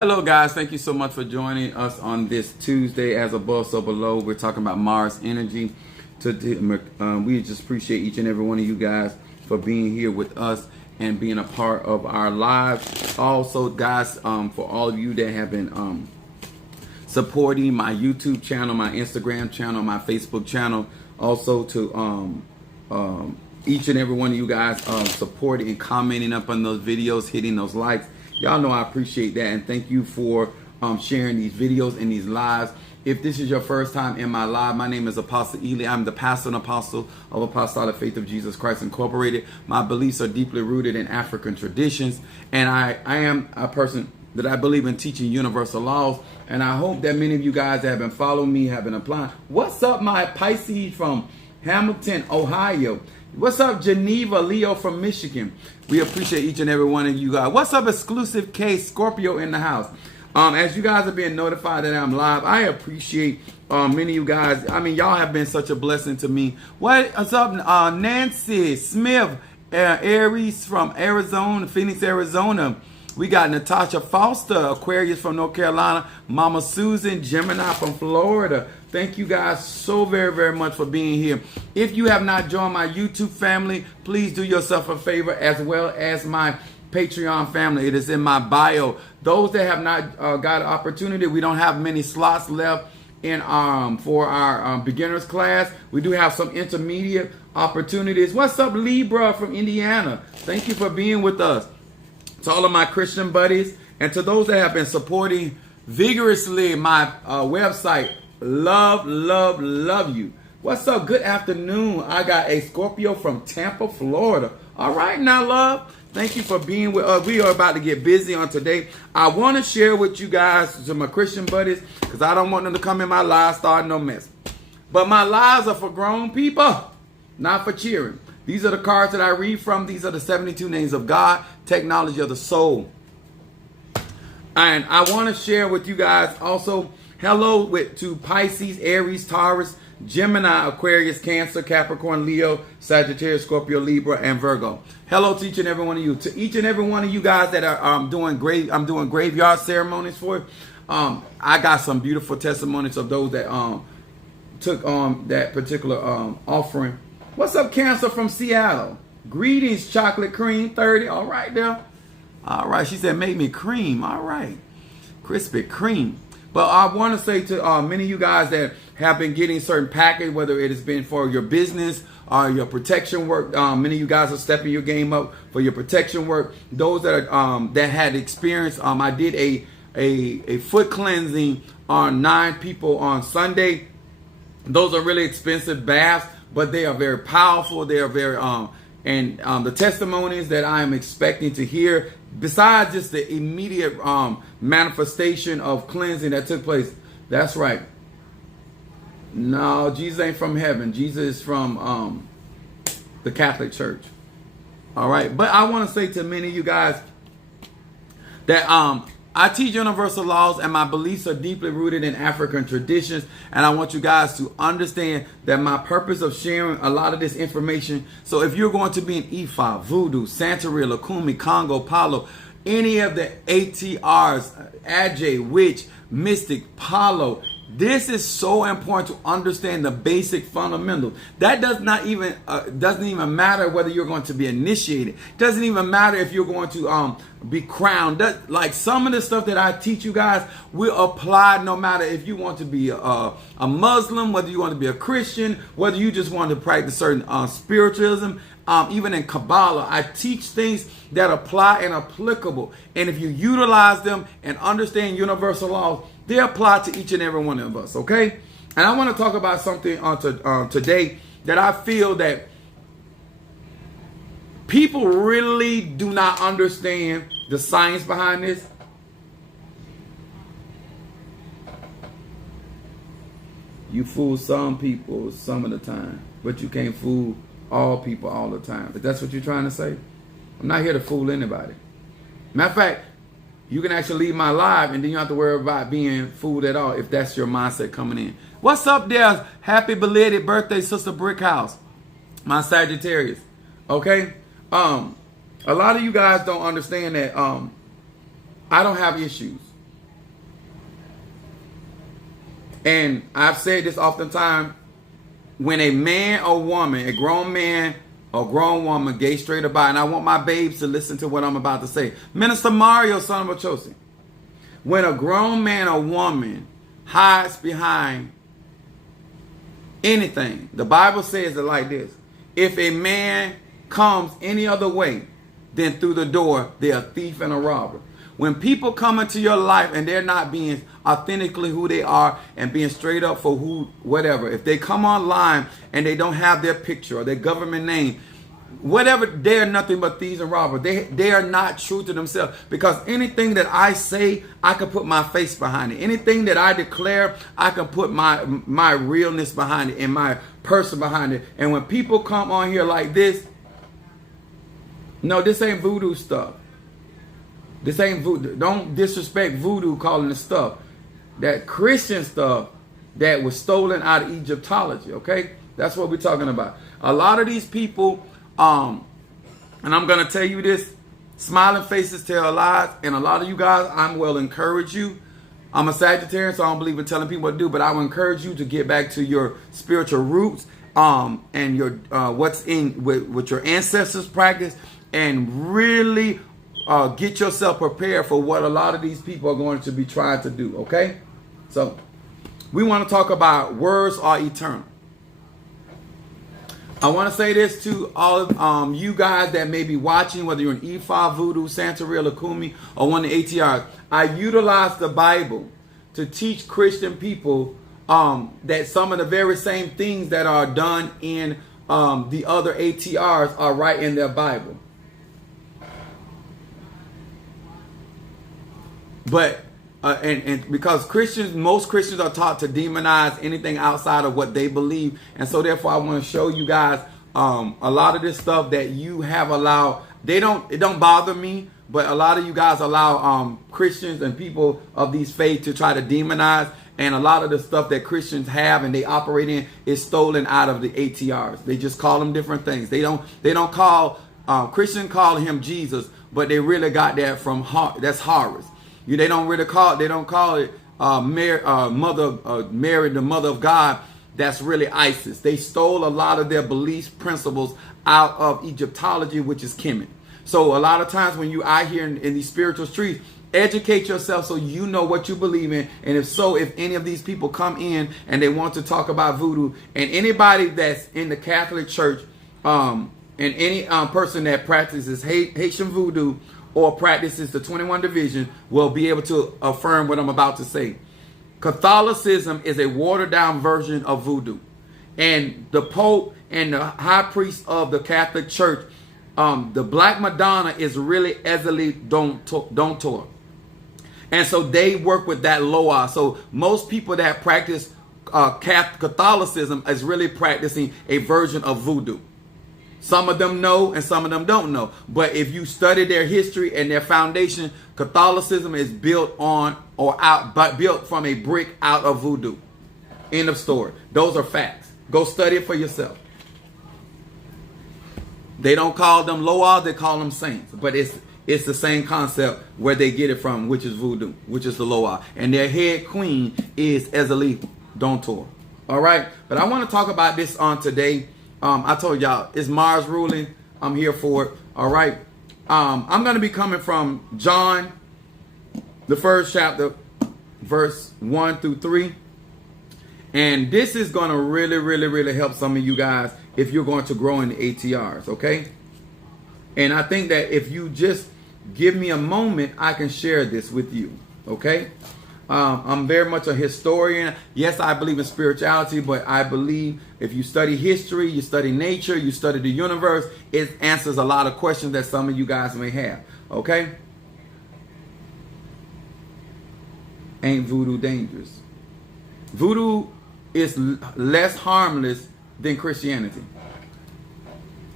Hello guys, thank you so much for joining us on this Tuesday. As above, so below. We're talking about Mars energy. We just appreciate each and every one of you guys for being here with us and being a part of our lives. Also, guys, for all of you that have been supporting my YouTube channel, my Instagram channel, my Facebook channel, also to each and every one of you guys supporting and commenting up on those videos, hitting those likes. Y'all know I appreciate that, and thank you for sharing these videos and these lives. If this is your first time in my live, my name is Apostle Ely. I'm the pastor and apostle of Apostolic Faith of Jesus Christ Incorporated. My beliefs are deeply rooted in African traditions, and I am a person that I believe in teaching universal laws, and I hope that many of you guys that have been following me have been applying. What's up, my Pisces from Hamilton, Ohio? What's up, Geneva, Leo from Michigan? We appreciate each and every one of you guys. What's up, Exclusive K, Scorpio in the house? As you guys are being notified that I'm live, I appreciate many of you guys. I mean, y'all have been such a blessing to me. What's up, Nancy Smith, Aries from Arizona, Phoenix, Arizona. We got Natasha Foster, Aquarius from North Carolina. Mama Susan, Gemini from Florida. Thank you guys so very, very much for being here. If you have not joined my YouTube family, please do yourself a favor, as well as my Patreon family. It is in my bio. Those that have not got an opportunity, we don't have many slots left in for our beginners class. We do have some intermediate opportunities. What's up, Libra from Indiana? Thank you for being with us. To all of my Christian buddies, and to those that have been supporting vigorously my website, love you. What's up? Good afternoon. I got a Scorpio from Tampa, Florida. All right now, love. Thank you for being with us. We are about to get busy on today. I want to share with you guys, to my Christian buddies, because I don't want them to come in my live starting no mess. But my lives are for grown people, not for cheering. These are the cards that I read from. These are the 72 names of God, technology of the soul. And I want to share with you guys also, hello to Pisces, Aries, Taurus, Gemini, Aquarius, Cancer, Capricorn, Leo, Sagittarius, Scorpio, Libra, and Virgo. Hello to each and every one of you. To each and every one of you guys that are I'm doing graveyard ceremonies for. I got some beautiful testimonies of those that took that particular offering. What's up, Cancer from Seattle? Greetings, Chocolate Cream 30. All right, there. All right. She said, make me cream. All right. Krispy Kreme. But I want to say to many of you guys that have been getting certain package, whether it has been for your business or your protection work. Many of you guys are stepping your game up for your protection work. Those that are that had experience, I did a foot cleansing on 9 people on Sunday. Those are really expensive baths, but they are very powerful. They are very the testimonies that I am expecting to hear, besides just the immediate manifestation of cleansing that took place. That's right. No, Jesus ain't from heaven. Jesus is from the Catholic Church. All right. But I want to say to many of you guys that I teach universal laws, and my beliefs are deeply rooted in African traditions. And I want you guys to understand that my purpose of sharing a lot of this information. So if you're going to be in Ifa, Voodoo, Santeria, Lukumi, Congo, Palo, any of the ATRs, Ajay, Witch, Mystic, Palo, this is so important to understand the basic fundamentals. That doesn't even matter whether you're going to be initiated. Doesn't even matter if you're going to be crowned. Like some of the stuff that I teach you guys will apply no matter if you want to be a Muslim, whether you want to be a Christian, whether you just want to practice certain spiritualism. Even in Kabbalah, I teach things that apply and applicable. And if you utilize them and understand universal laws, they apply to each and every one of us, okay? And I want to talk about something today that I feel that people really do not understand the science behind this. You fool some people some of the time, but you can't fool all people all the time. If that's what you're trying to say, I'm not here to fool anybody. Matter of fact, you can actually leave my live and then you don't have to worry about being fooled at all if that's your mindset coming in. What's up there? Happy belated birthday, Sister Brickhouse, my Sagittarius. Okay? A lot of you guys don't understand that I don't have issues. And I've said this oftentimes, when a man or woman, a grown man or grown woman, gay, straight, or bi, and I want my babes to listen to what I'm about to say. Minister Mario, son of Ochosi, when a grown man or woman hides behind anything, the Bible says it like this: if a man comes any other way than through the door, they're a thief and a robber. When people come into your life and they're not being authentically who they are and being straight up for who, whatever, if they come online and they don't have their picture or their government name, whatever, they are nothing but thieves and robbers. They are not true to themselves, because anything that I say, I can put my face behind it. Anything that I declare, I can put my realness behind it and my person behind it. And when people come on here like this, no, this ain't voodoo stuff. This ain't voodoo. Don't disrespect voodoo calling it stuff. That Christian stuff that was stolen out of Egyptology, okay? That's what we're talking about. A lot of these people, and I'm going to tell you this, smiling faces tell lies, and a lot of you guys, I will encourage you. I'm a Sagittarian, so I don't believe in telling people what to do, but I will encourage you to get back to your spiritual roots, and your what's in with your ancestors' practice, and really get yourself prepared for what a lot of these people are going to be trying to do, okay? So we want to talk about words are eternal. I want to say this to all of you guys that may be watching, whether you're in Ifa, Voodoo, Santeria, Lakumi, or one of the ATRs. I utilize the Bible to teach Christian people that some of the very same things that are done in the other ATRs are right in their Bible. But and because most Christians are taught to demonize anything outside of what they believe, and so therefore I want to show you guys a lot of this stuff that you have allowed. It don't bother me, but a lot of you guys allow Christians and people of these faiths to try to demonize, and a lot of the stuff that Christians have and they operate in is stolen out of the ATRs. They just call them different things. They don't call Christians call him Jesus, but they really got that from that's Horus. They don't call it Mary, the mother of God. That's really Isis. They stole a lot of their beliefs, principles out of Egyptology, which is Kemet. So a lot of times when you out here in these spiritual streets, educate yourself so you know what you believe in. And if any of these people come in and they want to talk about voodoo, and anybody that's in the Catholic Church, and any person that practices Haitian voodoo or practices the 21 division will be able to affirm what I'm about to say. Catholicism is a watered down version of voodoo. And the Pope and the high priest of the Catholic Church, the Black Madonna is really Ezeli Dontor. And so they work with that Loa. So most people that practice Catholicism is really practicing a version of voodoo. Some of them know and some of them don't know. But if you study their history and their foundation, Catholicism is built on built from a brick out of voodoo. End of story. Those are facts. Go study it for yourself. They don't call them Loa, they call them saints. But it's the same concept where they get it from, which is voodoo, which is the Loa. And their head queen is Ezeli Dontor. All right. But I want to talk about this on today. I told y'all, it's Mars ruling. I'm here for it. All right. I'm going to be coming from John, the first chapter, verse 1 through 3. And this is going to really, really, really help some of you guys if you're going to grow in the ATRs. Okay. And I think that if you just give me a moment, I can share this with you. Okay. I'm very much a historian. Yes, I believe in spirituality, but I believe if you study history, you study nature, you study the universe, it answers a lot of questions that some of you guys may have. Okay? Ain't voodoo dangerous? Voodoo is less harmless than Christianity.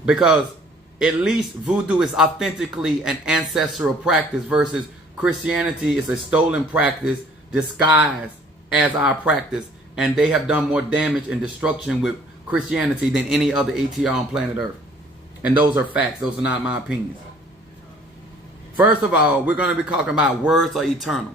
Because at least voodoo is authentically an ancestral practice versus Christianity is a stolen practice disguised as our practice, and they have done more damage and destruction with Christianity than any other ATR on planet Earth. And those are facts. Those are not my opinions. First of all, we're going to be talking about words are eternal.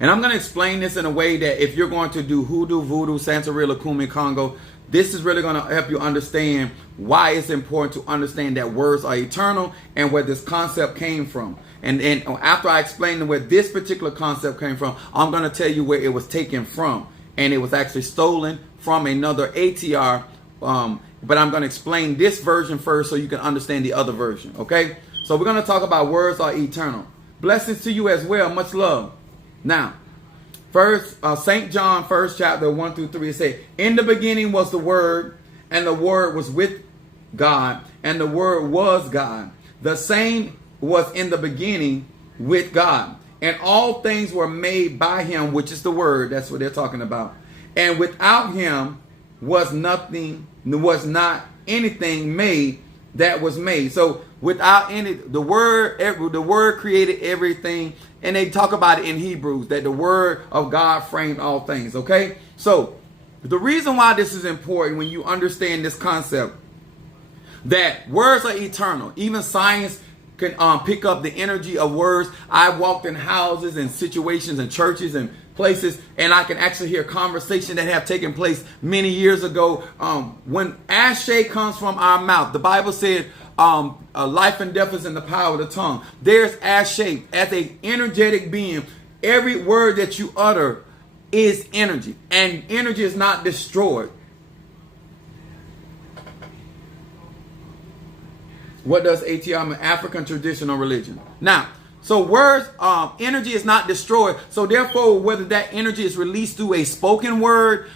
And I'm going to explain this in a way that if you're going to do hoodoo, voodoo, Santeria, Kumi, Congo, this is really going to help you understand why it's important to understand that words are eternal and where this concept came from. And after I explain where this particular concept came from, I'm going to tell you where it was taken from. And it was actually stolen from another ATR. But I'm going to explain this version first so you can understand the other version. Okay? So we're going to talk about words are eternal. Blessings to you as well. Much love. Now, first, St. John, 1st chapter, 1 through 3, it says, in the beginning was the Word, and the Word was with God, and the Word was God. The same was in the beginning with God. And all things were made by him, which is the Word. That's what they're talking about. And without him was not anything made that was made. So without any, the word created everything. And they talk about it in Hebrews, that the word of God framed all things. Okay. So the reason why this is important, when you understand this concept, that words are eternal. Even science can pick up the energy of words. I walked in houses and situations and churches and places, and I can actually hear conversations that have taken place many years ago. When ashe comes from our mouth, the Bible said life and death is in the power of the tongue. There's ashe as a energetic being. Every word that you utter is energy, and energy is not destroyed. What does ATR mean? African traditional religion. Now, so words, energy is not destroyed. So therefore, whether that energy is released through a spoken word,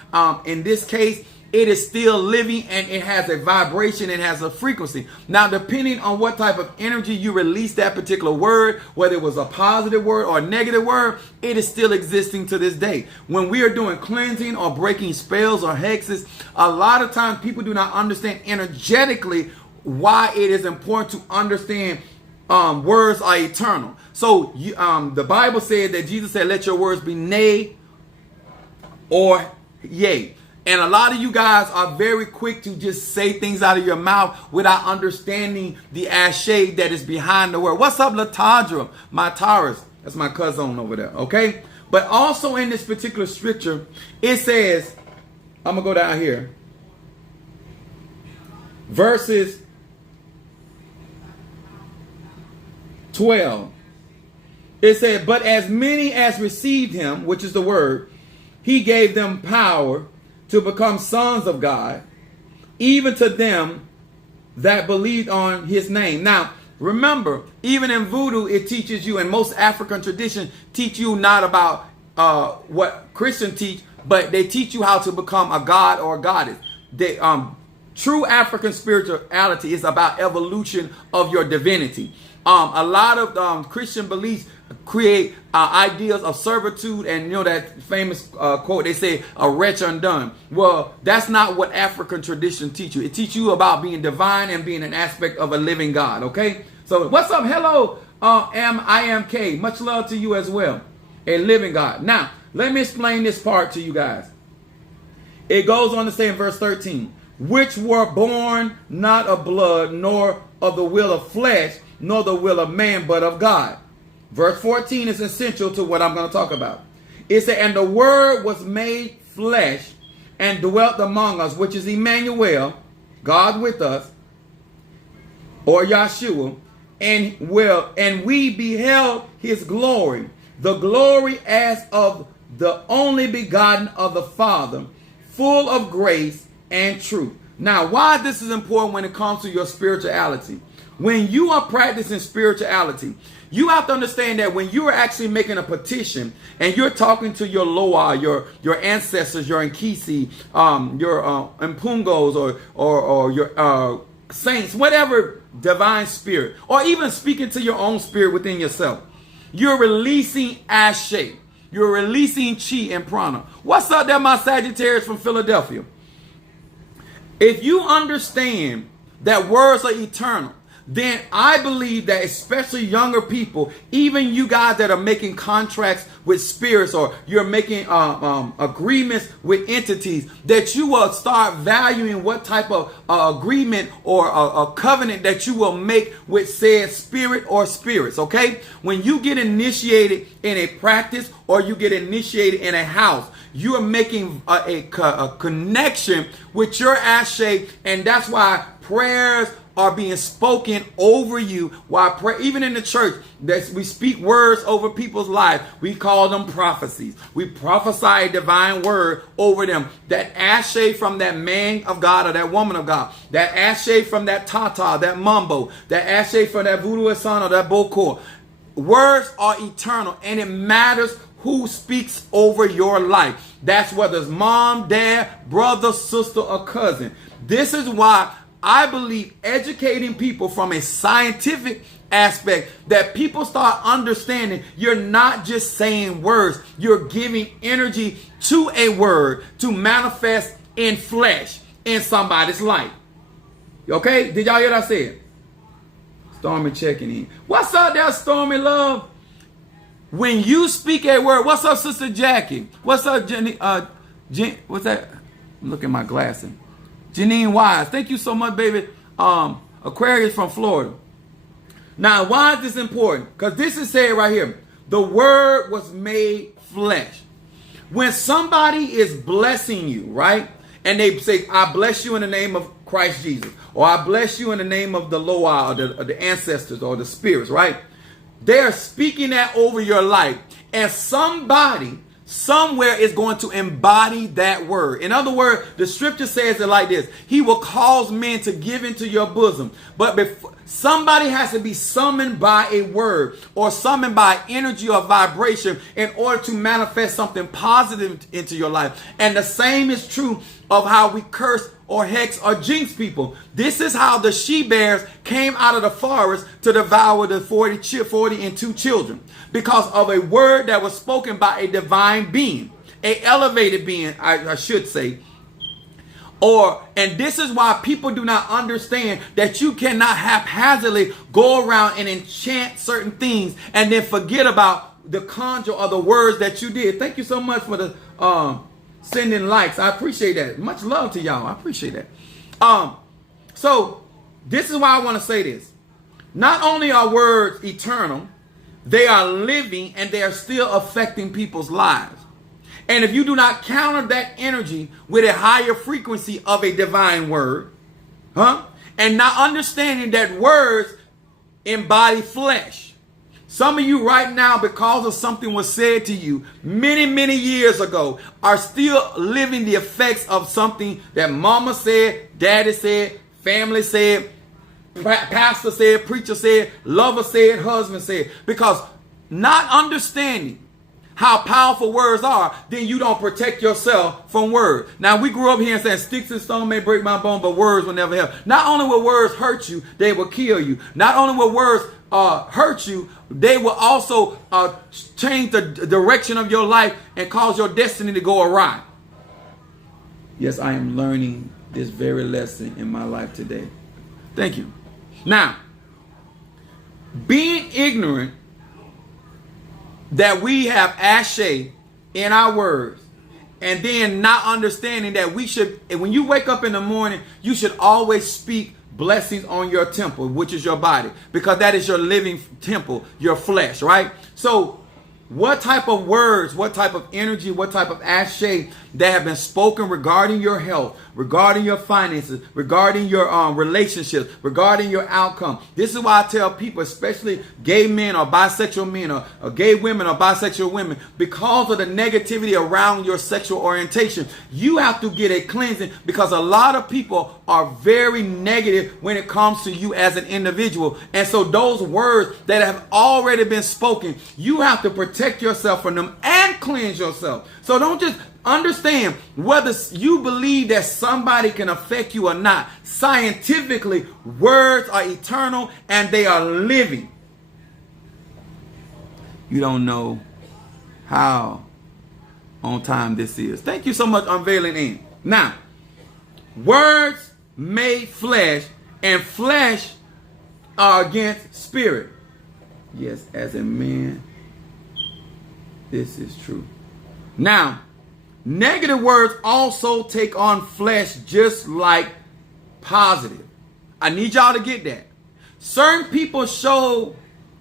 in this case, it is still living and it has a vibration, it has a frequency. Now, depending on what type of energy you release that particular word, whether it was a positive word or a negative word, it is still existing to this day. When we are doing cleansing or breaking spells or hexes, a lot of times people do not understand energetically why it is important to understand words are eternal. So the Bible said that Jesus said, let your words be nay or yea. And a lot of you guys are very quick to just say things out of your mouth without understanding the ashe that is behind the word. What's up, Latadra? My Taurus. That's my cousin over there. Okay. But also in this particular scripture, it says, I'm going to go down here. Verses 12. It said, but as many as received him, which is the word, he gave them power to become sons of God, even to them that believed on his name. Now, remember, even in voodoo, it teaches you, and most African traditions teach you not about what Christians teach, but they teach you how to become a god or a goddess. They, true African spirituality is about evolution of your divinity. A lot of Christian beliefs create ideas of servitude, and you know that famous quote, they say, a wretch undone. Well, that's not what African tradition teach you. It teaches you about being divine and being an aspect of a living God, okay? So what's up? Hello, IMK. Much love to you as well. A living God. Now, let me explain this part to you guys. It goes on to say in verse 13, which were born not of blood, nor of the will of flesh, nor the will of man, but of God. Verse 14 is essential to what I'm going to talk about. It said, and the word was made flesh and dwelt among us, which is Emmanuel, God with us, or Yahshua, and we beheld his glory, the glory as of the only begotten of the Father, full of grace and truth. Now, why this is important when it comes to your spirituality? When you are practicing spirituality, you have to understand that when you are actually making a petition and you're talking to your Loa, your ancestors, your Nkisi, your Mpungos, or your saints, whatever divine spirit, or even speaking to your own spirit within yourself, you're releasing ashe. You're releasing chi and prana. What's up there, my Sagittarius from Philadelphia? If you understand that words are eternal, then I believe that especially younger people, even you guys that are making contracts with spirits or you're making agreements with entities, that you will start valuing what type of agreement or a covenant that you will make with said spirit or spirits, okay? When you get initiated in a practice or you get initiated in a house, you are making a connection with your ashe, and that's why prayers are being spoken over you. While even in the church, that we speak words over people's lives. We call them prophecies. We prophesy a divine word over them. That ashe from that man of God or that woman of God. That ashe from that tata, that mumbo. That ashe from that voodoo son or that boko. Words are eternal, and it matters who speaks over your life. That's whether it's mom, dad, brother, sister, or cousin. This is why I believe educating people from a scientific aspect, that people start understanding you're not just saying words, you're giving energy to a word to manifest in flesh in somebody's life. Okay? Did y'all hear what I said? Stormy checking in. What's up there, Stormy Love? When you speak a word, what's up, Sister Jackie? What's up, Jenny? What's that? Look at my glasses. Janine Wise, thank you so much, baby. Aquarius from Florida. Now, why is this important? Because this is said right here. The word was made flesh. When somebody is blessing you, right? And they say, I bless you in the name of Christ Jesus. Or I bless you in the name of the Loa or the ancestors or the spirits, right? They're speaking that over your life. And somebody somewhere is going to embody that word. In other words, the scripture says it like this. He will cause men to give into your bosom. But somebody has to be summoned by a word or summoned by energy or vibration in order to manifest something positive into your life. And the same is true of how we curse or hex or jinx people. This is how the she-bears came out of the forest to devour the 40 and 2 children. Because of a word that was spoken by a divine being. A elevated being, I should say. And this is why people do not understand that you cannot haphazardly go around and enchant certain things and then forget about the conjure or the words that you did. Thank you so much for the sending likes. I appreciate that. Much love to y'all. I appreciate that. So this is why I want to say this. Not only are words eternal, they are living and they are still affecting people's lives. And if you do not counter that energy with a higher frequency of a divine word, and not understanding that words embody flesh. Some of you right now, because of something was said to you many, many years ago, are still living the effects of something that mama said, daddy said, family said, pastor said, preacher said, lover said, husband said. Because not understanding how powerful words are, then you don't protect yourself from words. Now, we grew up here and saying sticks and stones may break my bone, but words will never help. Not only will words hurt you, they will kill you. Not only will words hurt you, they will also change the direction of your life and cause your destiny to go awry. Yes, I am learning this very lesson in my life today. Thank you. Now, being ignorant that we have ashe in our words, and then not understanding that we should, when you wake up in the morning, you should always speak blessings on your temple, which is your body, because that is your living temple, your flesh, right? So what type of words, what type of energy, what type of ashe that have been spoken regarding your health, regarding your finances, regarding your relationships, regarding your outcome. This is why I tell people, especially gay men or bisexual men or gay women or bisexual women, because of the negativity around your sexual orientation, you have to get a cleansing, because a lot of people are very negative when it comes to you as an individual. And so those words that have already been spoken, you have to protect yourself from them and cleanse yourself. So don't just understand whether you believe that somebody can affect you or not. Scientifically, words are eternal and they are living. You don't know how on time this is. Thank you so much, Unveiling In. Now, words made flesh, and flesh are against spirit. Yes, as a man, this is true. Now, negative words also take on flesh just like positive. I need y'all to get that. Certain people show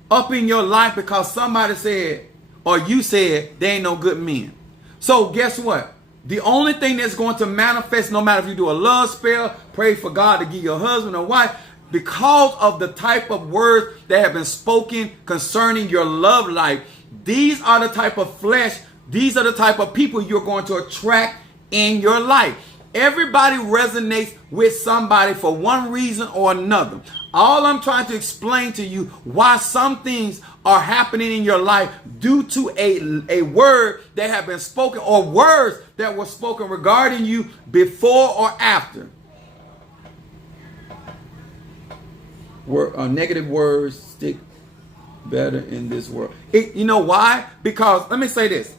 up in your life because somebody said, or you said, they ain't no good men. So guess what? The only thing that's going to manifest, no matter if you do a love spell, pray for God to give you a husband or wife, because of the type of words that have been spoken concerning your love life, these are the type of flesh, these are the type of people you're going to attract in your life. Everybody resonates with somebody for one reason or another. All I'm trying to explain to you why some things are happening in your life due to a word that have been spoken or words that were spoken regarding you before or after. Negative words stick better in this world. You know why? Because let me say this.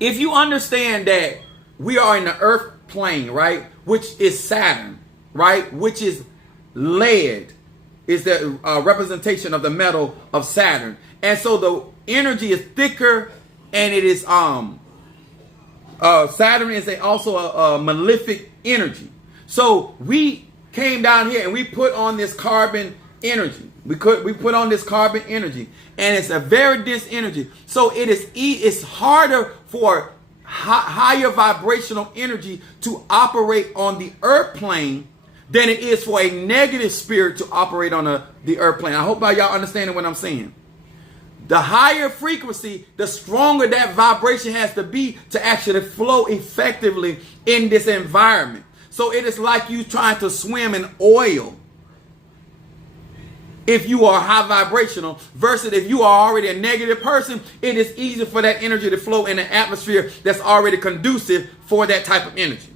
If you understand that we are in the earth plane, right, which is Saturn, right, which is lead, is the representation of the metal of Saturn, and so the energy is thicker, and it is Saturn is also a malefic energy. So we came down here and we put on this carbon energy. We put on this carbon energy, and it's a very dense energy. So it's harder for higher vibrational energy to operate on the earth plane than it is for a negative spirit to operate on the earth plane. I hope y'all understanding what I'm saying. The higher frequency, the stronger that vibration has to be to actually flow effectively in this environment. So it is like you trying to swim in oil if you are high vibrational, versus if you are already a negative person, it is easier for that energy to flow in an atmosphere that's already conducive for that type of energy.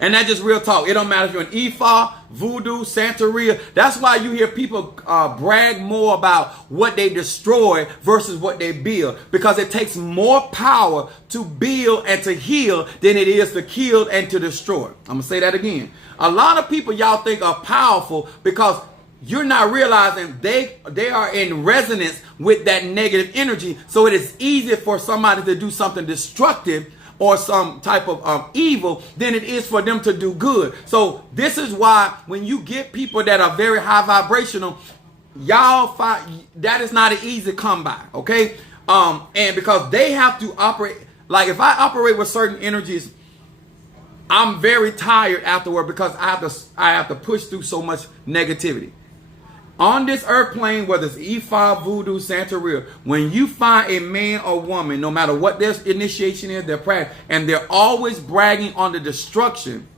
And that's just real talk. It don't matter if you're an Ifa, Voodoo, Santeria. That's why you hear people brag more about what they destroy versus what they build. Because it takes more power to build and to heal than it is to kill and to destroy. I'm going to say that again. A lot of people y'all think are powerful because you're not realizing they are in resonance with that negative energy. So it is easier for somebody to do something destructive or some type of evil than it is for them to do good. So this is why when you get people that are very high vibrational, y'all find that is not an easy come by, okay? And because they have to operate, like if I operate with certain energies, I'm very tired afterward because I have to push through so much negativity. On this earth plane, whether it's Ifa, Voodoo, Santeria, when you find a man or woman, no matter what their initiation is, their practice, and they're always bragging on the destruction,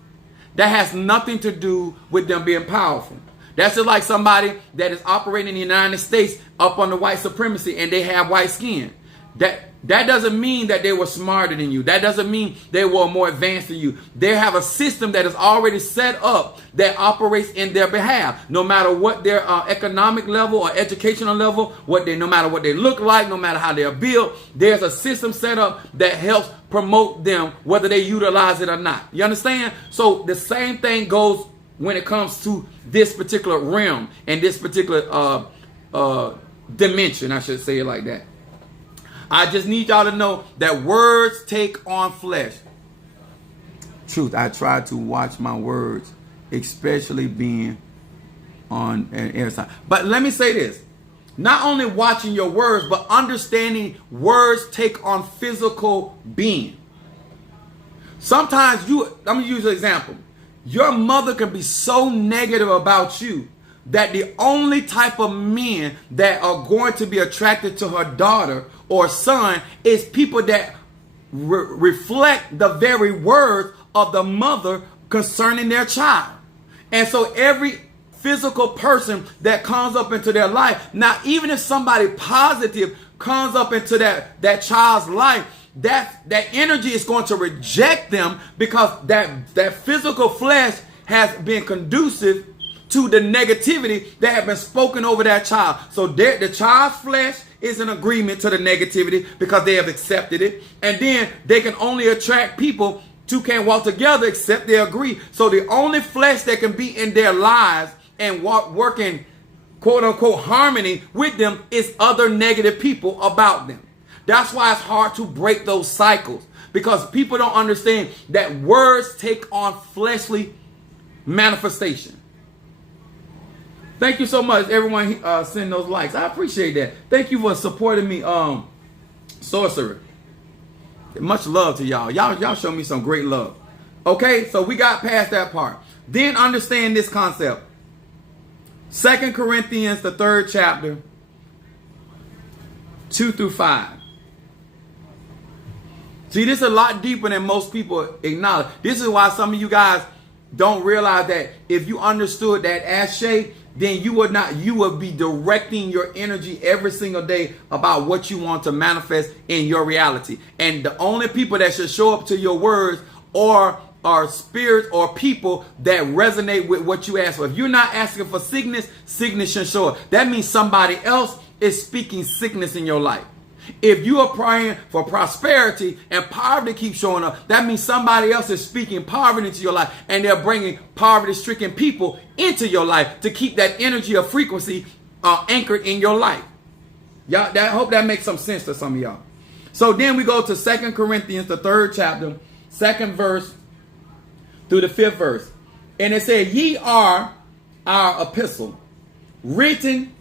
that has nothing to do with them being powerful. That's just like somebody that is operating in the United States up under white supremacy and they have white skin. That doesn't mean that they were smarter than you. That doesn't mean they were more advanced than you. They have a system that is already set up that operates in their behalf. No matter what their economic level or educational level, no matter what they look like, no matter how they're built, there's a system set up that helps promote them whether they utilize it or not. You understand? So the same thing goes when it comes to this particular realm and this particular dimension, I should say it like that. I just need y'all to know that words take on flesh. Truth, I try to watch my words, especially being on an air side. But let me say this. Not only watching your words, but understanding words take on physical being. Sometimes I'm going to use an example. Your mother can be so negative about you that the only type of men that are going to be attracted to her daughter or son is people that reflect the very words of the mother concerning their child. And so every physical person that comes up into their life, now even if somebody positive comes up into that child's life, that energy is going to reject them because that physical flesh has been conducive to the negativity that have been spoken over that child. So the child's flesh is in agreement to the negativity because they have accepted it. And then they can only attract people. Two can't walk together except they agree. So the only flesh that can be in their lives and working quote unquote harmony with them is other negative people about them. That's why it's hard to break those cycles, because people don't understand that words take on fleshly manifestation. Thank you so much, everyone. Send those likes. I appreciate that. Thank you for supporting me, Sorcerer. Much love to y'all. Y'all show me some great love. Okay, so we got past that part. Then understand this concept. 2 Corinthians, the 3rd chapter, 2 through 5. See, this is a lot deeper than most people acknowledge. This is why some of you guys don't realize that if you understood that ashe, then you would be directing your energy every single day about what you want to manifest in your reality. And the only people that should show up to your words are spirits or people that resonate with what you ask for. If you're not asking for sickness, sickness should show up. That means somebody else is speaking sickness in your life. If you are praying for prosperity and poverty keeps showing up, that means somebody else is speaking poverty into your life, and they're bringing poverty-stricken people into your life to keep that energy or frequency anchored in your life. Y'all, I hope that makes some sense to some of y'all. So then we go to 2 Corinthians, the 3rd chapter, 2nd verse through the 5th verse. And it said, ye are our epistle, written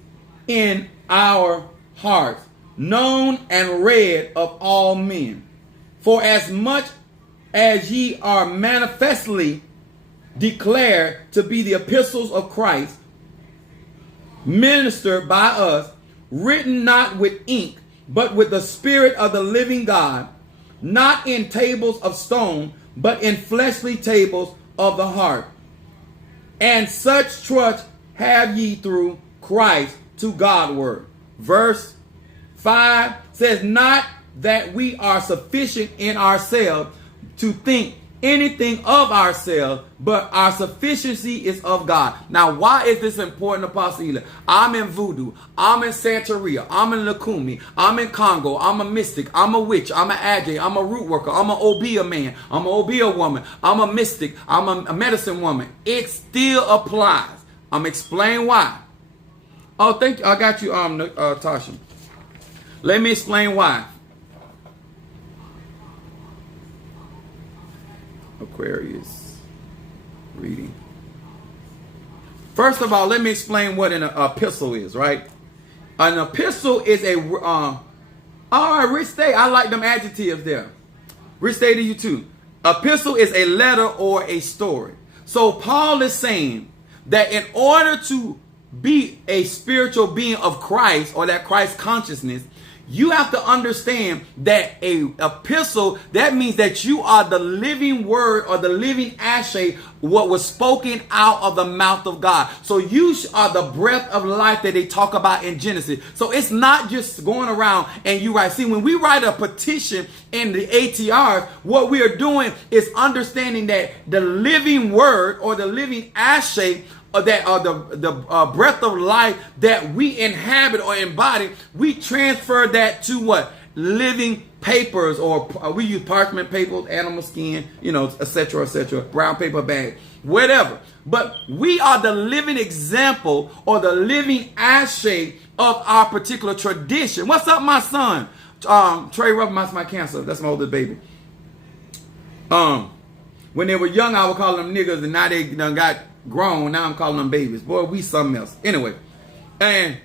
in our hearts, known and read of all men. For as much as ye are manifestly declared to be the epistles of Christ, ministered by us, written not with ink, but with the Spirit of the living God, not in tables of stone, but in fleshly tables of the heart. And such trust have ye through Christ to Godward. Verse 5 says, not that we are sufficient in ourselves to think anything of ourselves, but our sufficiency is of God. Now, why is this important, Apostle Ela? I'm in voodoo. I'm in Santeria. I'm in Lakumi. I'm in Congo. I'm a mystic. I'm a witch. I'm an Ajay. I'm a root worker. I'm an Obia man. I'm an Obia woman. I'm a mystic. I'm a medicine woman. It still applies. I'm explaining why. Oh, thank you. I got you, Tasha. Let me explain why. Aquarius reading. First of all, let me explain what an epistle is, right? An epistle is a all right, Rich Day. I like them adjectives there. Rich Day to you too. Epistle is a letter or a story. So Paul is saying that in order to be a spiritual being of Christ, or that Christ consciousness, you have to understand that a epistle, that means that you are the living word or the living ashe, what was spoken out of the mouth of God. So you are the breath of life that they talk about in Genesis. So it's not just going around and you write. See, when we write a petition in the ATRs, what we are doing is understanding that the living word or the living ashe, that the breath of life that we inhabit or embody, we transfer that to what? Living papers, or we use parchment paper, animal skin, etc., brown paper bag, whatever. But we are the living example or the living ashe of our particular tradition. What's up, my son? Trey Ruff, my cancer. That's my oldest baby. When they were young, I would call them niggas, and now they done got grown. Now I'm calling them babies. Boy, we something else. Anyway, and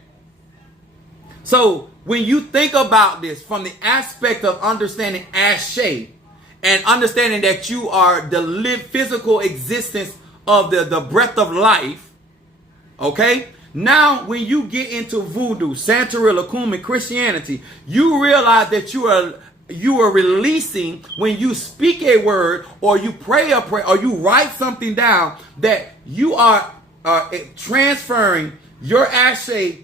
so when you think about this from the aspect of understanding ashe and understanding that you are the physical existence of the breath of life, okay? Now, when you get into voodoo, Santeria, Lakumi, Christianity, you realize that you are releasing, when you speak a word or you pray a prayer or you write something down, that you are transferring your ashe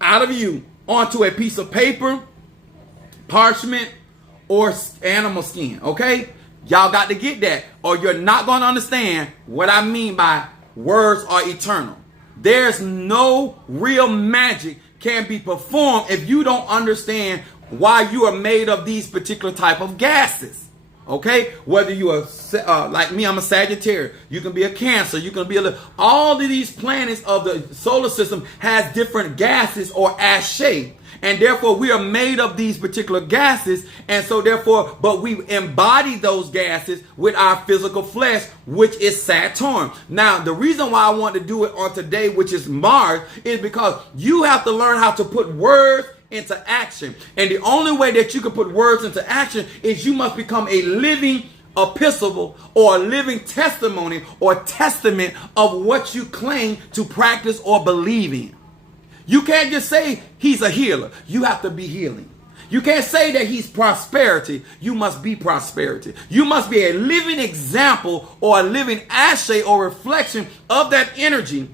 out of you onto a piece of paper, parchment, or animal skin. Okay? Y'all got to get that, or you're not going to understand what I mean by words are eternal. There's no real magic can be performed if you don't understand why you are made of these particular type of gases. Okay, whether you are like me, I'm a Sagittarius. You can be a Cancer. You can be all of these planets of the solar system has different gases or ash shape, and therefore we are made of these particular gases. And so therefore, but we embody those gases with our physical flesh, which is Saturn. Now, the reason why I want to do it on today, which is Mars, is because you have to learn how to put words into action. And the only way that you can put words into action is you must become a living epistle or a living testimony or testament of what you claim to practice or believe in. You can't just say he's a healer. You have to be healing. You can't say that he's prosperity. You must be prosperity. You must be a living example or a living assay or reflection of that energy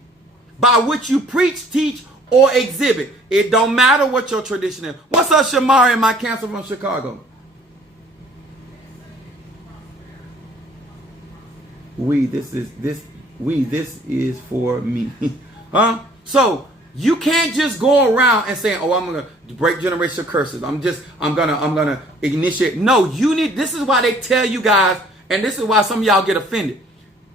by which you preach, teach, or exhibit. It don't matter what your tradition is. What's up, Shamari, my Cancer from Chicago? This is for me. Huh? So you can't just go around and saying, oh, I'm gonna break generational curses. I'm gonna initiate. No, this is why they tell you guys, and this is why some of y'all get offended.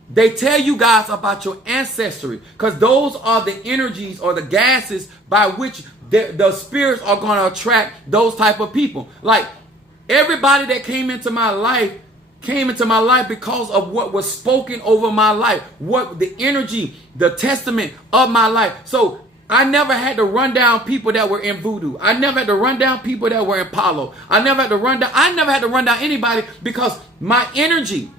They tell you guys about your ancestry, because those are the energies or the gases by which the spirits are going to attract those type of people. Like everybody that came into my life because of what was spoken over my life, what the energy, the testament of my life. So I never had to run down people that were in voodoo. I never had to run down people that were in Palo. I never had to run down anybody, because my energy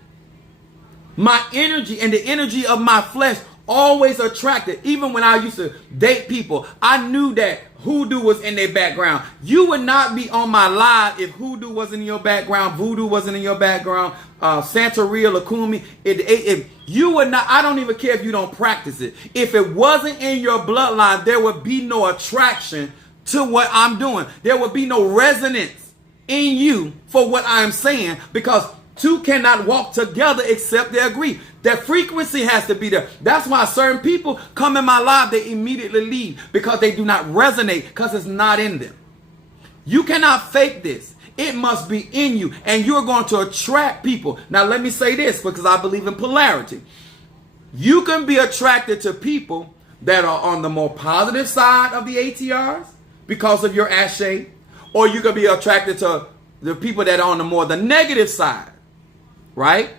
and the energy of my flesh always attracted. Even when I used to date people, I knew that hoodoo was in their background. You would not be on my live if hoodoo wasn't in your background, voodoo wasn't in your background, Santeria, Lakumi. If you would not, I don't even care if you don't practice it. If it wasn't in your bloodline, there would be no attraction to what I'm doing. There would be no resonance in you for what I'm saying, because two cannot walk together except they agree. That frequency has to be there. That's why certain people come in my life, they immediately leave, because they do not resonate, because it's not in them. You cannot fake this. It must be in you, and you're going to attract people. Now, let me say this, because I believe in polarity. You can be attracted to people that are on the more positive side of the ATRs because of your ash shape, or you can be attracted to the people that are on the negative side. Right?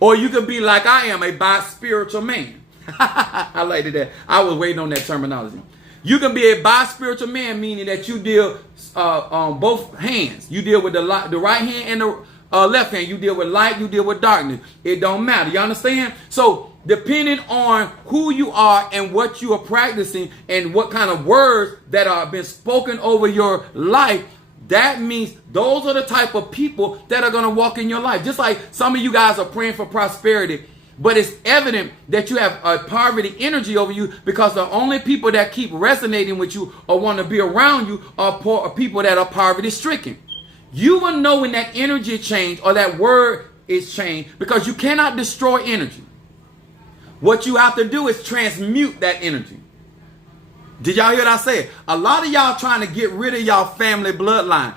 Or you could be like I am, a bi-spiritual man. I like that. I was waiting on that terminology. You can be a bi-spiritual man, meaning that you deal on both hands. You deal with the right hand and the left hand. You deal with light, you deal with darkness. It don't matter. You understand? So depending on who you are and what you are practicing and what kind of words that are been spoken over your life, that means those are the type of people that are going to walk in your life. Just like some of you guys are praying for prosperity, but it's evident that you have a poverty energy over you, because the only people that keep resonating with you or want to be around you are people that are poverty stricken. You will know when that energy change or that word is changed, because you cannot destroy energy. What you have to do is transmute that energy. Did y'all hear what I said? A lot of y'all trying to get rid of y'all family bloodline.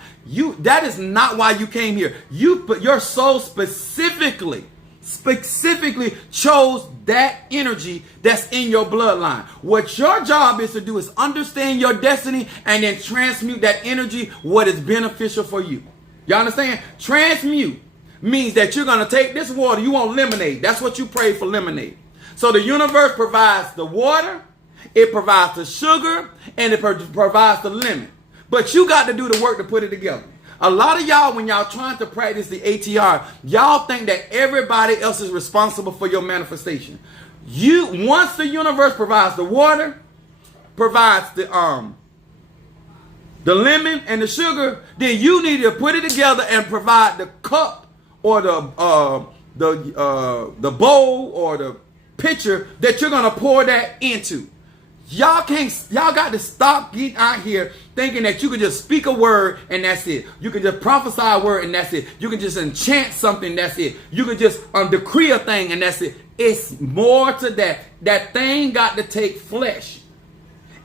That is not why you came here. Your soul specifically chose that energy that's in your bloodline. What your job is to do is understand your destiny and then transmute that energy what is beneficial for you. Y'all understand? Transmute means that you're going to take this water. You want lemonade. That's what you pray for, lemonade. So the universe provides the water, it provides the sugar, and it provides the lemon. But you got to do the work to put it together. A lot of y'all, when y'all trying to practice the ATR, y'all think that everybody else is responsible for your manifestation. Once the universe provides the water, provides the lemon and the sugar, then you need to put it together and provide the cup or the bowl or the pitcher that you're gonna pour that into. Y'all got to stop getting out here thinking that you can just speak a word and that's it. You can just prophesy a word and that's it. You can just enchant something, that's it. You can just decree a thing and that's it. It's more to that. That thing got to take flesh.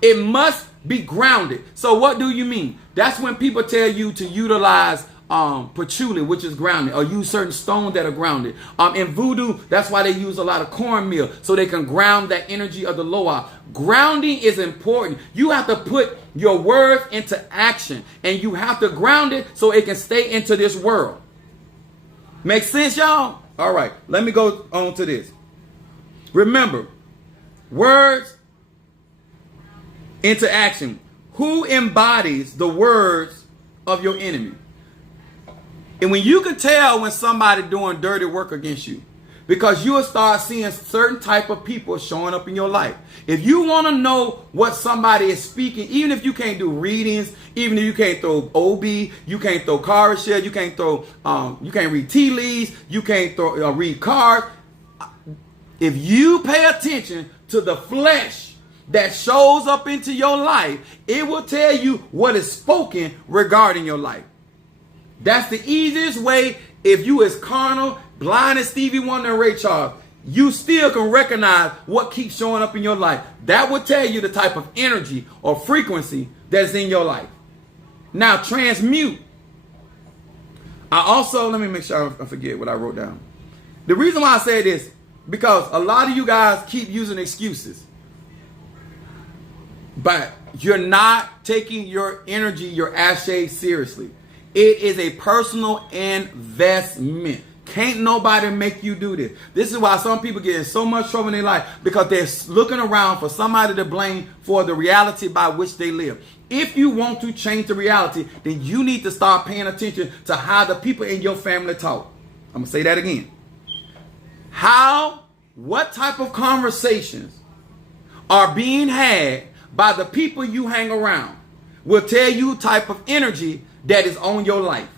It must be grounded. So what do you mean? That's when people tell you to utilize patchouli, which is grounded, or use certain stones that are grounded. In voodoo, that's why they use a lot of cornmeal, so they can ground that energy of the Loa. Grounding is important. You have to put your words into action, and you have to ground it so it can stay into this world. Make sense, y'all? All right, let me go on to this. Remember, words into action. Who embodies the words of your enemy? And when you can tell when somebody doing dirty work against you, because you will start seeing certain type of people showing up in your life. If you want to know what somebody is speaking, even if you can't do readings, even if you can't throw OB, you can't throw card share, you can't read tea leaves, you can't read cards. If you pay attention to the flesh that shows up into your life, it will tell you what is spoken regarding your life. That's the easiest way. If you is carnal, blind as Stevie Wonder and Ray Charles, you still can recognize what keeps showing up in your life. That will tell you the type of energy or frequency that's in your life. Now, transmute. Let me make sure I forget what I wrote down. The reason why I say this, because a lot of you guys keep using excuses. But you're not taking your energy, your ashe seriously. It is a personal investment. Can't nobody make you do this. This is why some people get in so much trouble in their life, because they're looking around for somebody to blame for the reality by which they live. If you want to change the reality, then you need to start paying attention to how the people in your family talk. I'm going to say that again. What type of conversations are being had by the people you hang around will tell you type of energy that is on your life.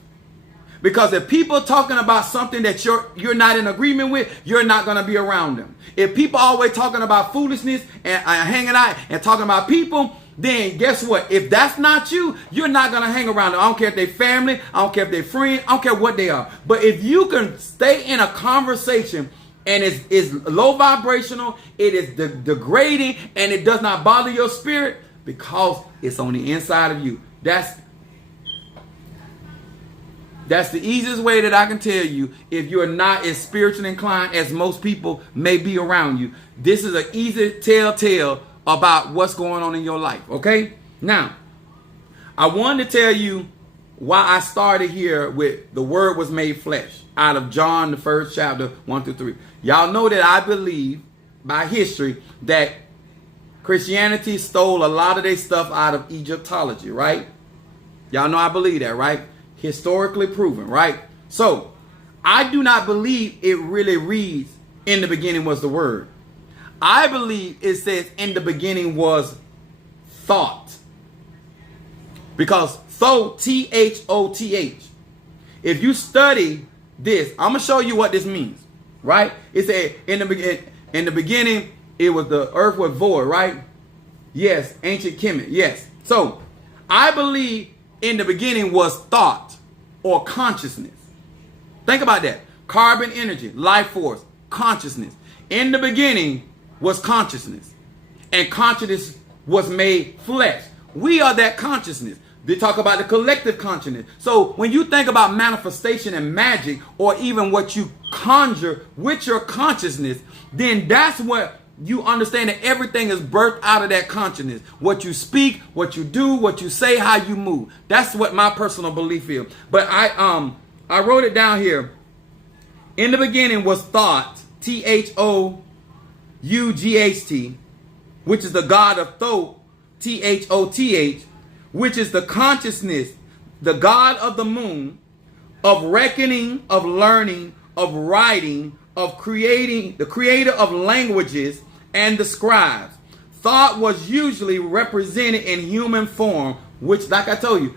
Because if people are talking about something that you're not in agreement with, you're not going to be around them. If people are always talking about foolishness and hanging out and talking about people, then guess what? If that's not you, you're not going to hang around them. I don't care if they're family. I don't care if they're friends. I don't care what they are. But if you can stay in a conversation and it's low vibrational, it is degrading, and it does not bother your spirit because it's on the inside of you. That's the easiest way that I can tell you if you're not as spiritually inclined as most people may be around you. This is an easy telltale about what's going on in your life, okay? Now, I wanted to tell you why I started here with the word was made flesh out of John, the 1st chapter, 1-3. Y'all know that I believe by history that Christianity stole a lot of their stuff out of Egyptology, right? Y'all know I believe that, right? Historically proven, right? So, I do not believe it really reads, in the beginning was the word. I believe it says, in the beginning was thought. Because Thoth. If you study this, I'm going to show you what this means, right? It said, in the beginning, it was the earth was void, right? Yes, ancient Kemet, yes. So, I believe in the beginning was thought or consciousness. Think about that. Carbon energy, life force, consciousness. In the beginning was consciousness. And consciousness was made flesh. We are that consciousness. They talk about the collective consciousness. So when you think about manifestation and magic, or even what you conjure with your consciousness, then that's what you understand, that everything is birthed out of that consciousness. What you speak, what you do, what you say, how you move. That's what my personal belief is. But I wrote it down here. In the beginning was thought, Though, which is the God of Thoth, Thoth, which is the consciousness, the God of the moon, of reckoning, of learning, of writing, of creating, the creator of languages and the scribes. Thought was usually represented in human form, which, like I told you,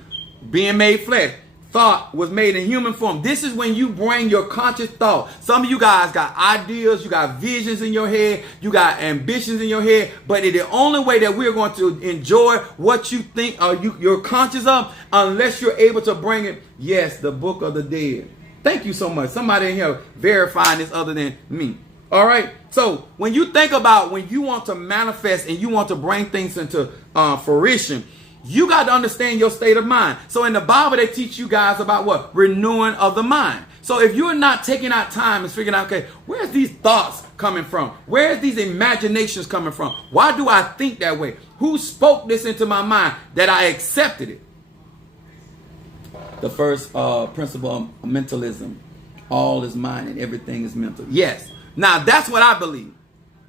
being made flesh. Thought was made in human form. This is when you bring your conscious thought. Some of you guys got ideas, you got visions in your head, you got ambitions in your head, but the only way that we're going to enjoy what you think or you're conscious of, unless you're able to bring it, yes, the book of the dead. Thank you so much. Somebody in here verifying this other than me. All right. So when you think about when you want to manifest and you want to bring things into fruition, You got to understand your state of mind. So in the Bible, they teach you guys about what? Renewing of the mind. So if you're not taking out time and figuring out, okay, where's these thoughts coming from? Where's these imaginations coming from? Why do I think that way? Who spoke this into my mind that I accepted it? The first principle of mentalism. All is mind and everything is mental. Yes. Now that's what I believe.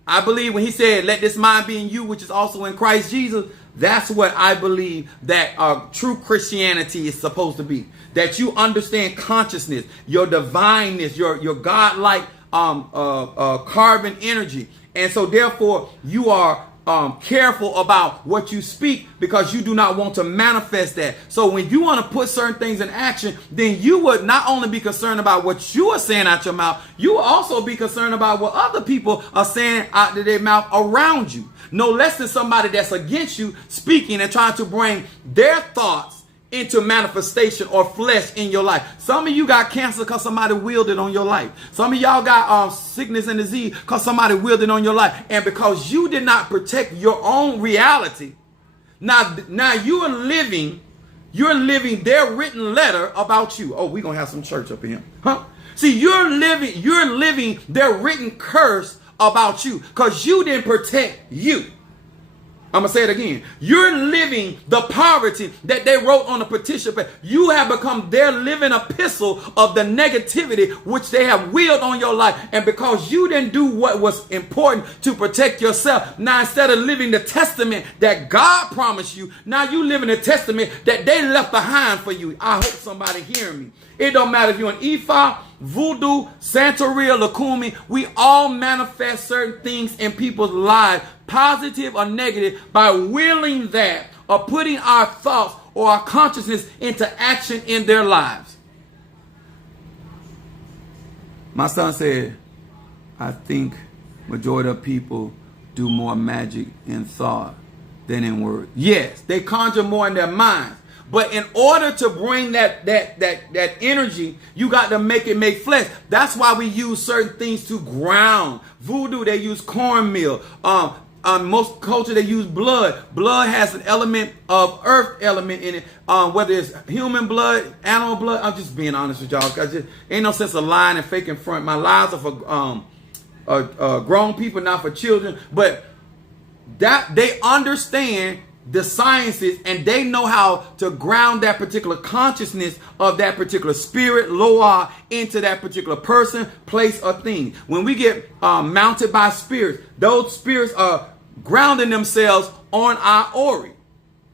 I believe when he said, let this mind be in you, which is also in Christ Jesus. That's what I believe that true Christianity is supposed to be. That you understand consciousness, your divineness, your godlike carbon energy. And so therefore you are careful about what you speak because you do not want to manifest that. So when you want to put certain things in action, then you would not only be concerned about what you are saying out your mouth, you will also be concerned about what other people are saying out of their mouth around you. No less than somebody that's against you speaking and trying to bring their thoughts into manifestation or flesh in your life. Some of you got cancer because somebody willed it on your life. Some of y'all got sickness and disease because somebody willed it on your life. And because you did not protect your own reality, now you are living their written letter about you. Oh, we're going to have some church up in here. Huh? See, you're living their written curse about you because you didn't protect you. I'm going to say it again. You're living the poverty that they wrote on a petition. You have become their living epistle of the negativity which they have willed on your life. And because you didn't do what was important to protect yourself, now instead of living the testament that God promised you, now you live in the testament that they left behind for you. I hope somebody hearing me. It don't matter if you're an Ifa, Voodoo, Santeria, Lukumi. We all manifest certain things in people's lives, positive or negative, by willing that or putting our thoughts or our consciousness into action in their lives. My son said, I think majority of people do more magic in thought than in word. Yes, they conjure more in their minds. But in order to bring that energy, you got to make flesh. That's why we use certain things to ground. Voodoo, they use cornmeal. Most culture, they use blood. Blood has an element of earth element in it. Whether it's human blood, animal blood. I'm just being honest with y'all. Ain't no sense of lying and faking front. My lies are for grown people, not for children. But that they understand the sciences, and they know how to ground that particular consciousness of that particular spirit, loa, into that particular person, place, or thing. When we get mounted by spirits, those spirits are grounding themselves on our ori.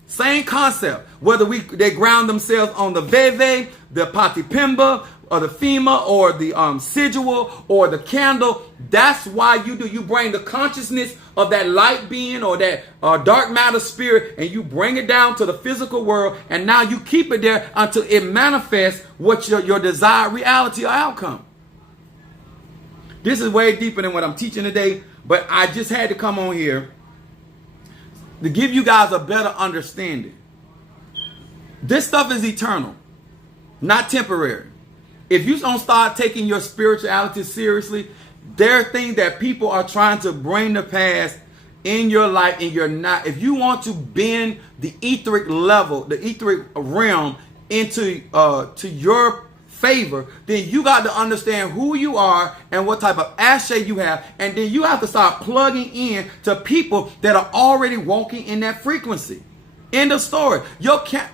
Same concept. Whether they ground themselves on the veve, the patipimba, or the FEMA, or the sigil, or the candle. That's why you bring the consciousness of that light being or that dark matter spirit, and you bring it down to the physical world, and now you keep it there until it manifests what your desired reality or outcome. This is way deeper than what I'm teaching today, but I just had to come on here to give you guys a better understanding. This stuff is eternal, not temporary. If you don't start taking your spirituality seriously, there are things that people are trying to bring to pass in your life, and you're not. If you want to bend the etheric level, the etheric realm into to your favor, then you got to understand who you are and what type of ashe you have, and then you have to start plugging in to people that are already walking in that frequency. End of story.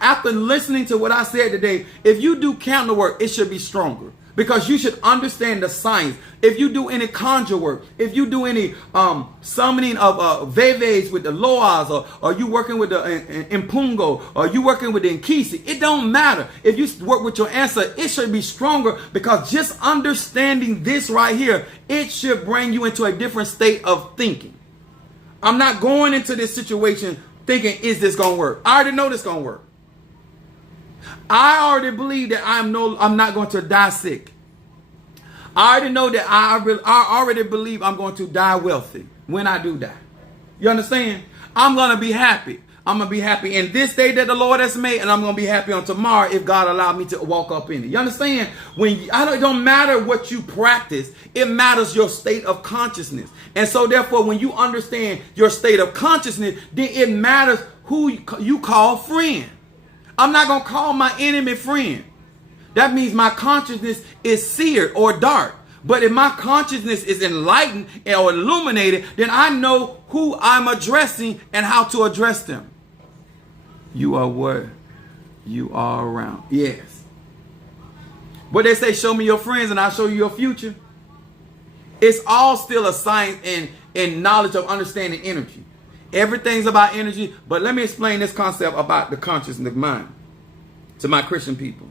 After listening to what I said today, if you do candle work, it should be stronger, because you should understand the science. If you do any conjure work, if you do any summoning of veves with the loas, or you working with the impungo, or you working with the nkisi, it don't matter. If you work with your ancestor, it should be stronger, because just understanding this right here, it should bring you into a different state of thinking. I'm not going into this situation thinking, is this going to work? I already know this going to work. I already believe that I'm not going to die sick. I already know that I already believe I'm going to die wealthy when I do die. You understand? I'm going to be happy. I'm going to be happy in this day that the Lord has made, and I'm going to be happy on tomorrow if God allowed me to walk up in it. You understand? It don't matter what you practice. It matters your state of consciousness. And so therefore, when you understand your state of consciousness, then it matters who you call friend. I'm not going to call my enemy friend. That means my consciousness is seared or dark. But if my consciousness is enlightened or illuminated, then I know who I'm addressing and how to address them. You are what you are around. Yes. But they say, show me your friends and I'll show you your future. It's all still a science and knowledge of understanding energy. Everything's about energy. But let me explain this concept about the consciousness of mind to my Christian people.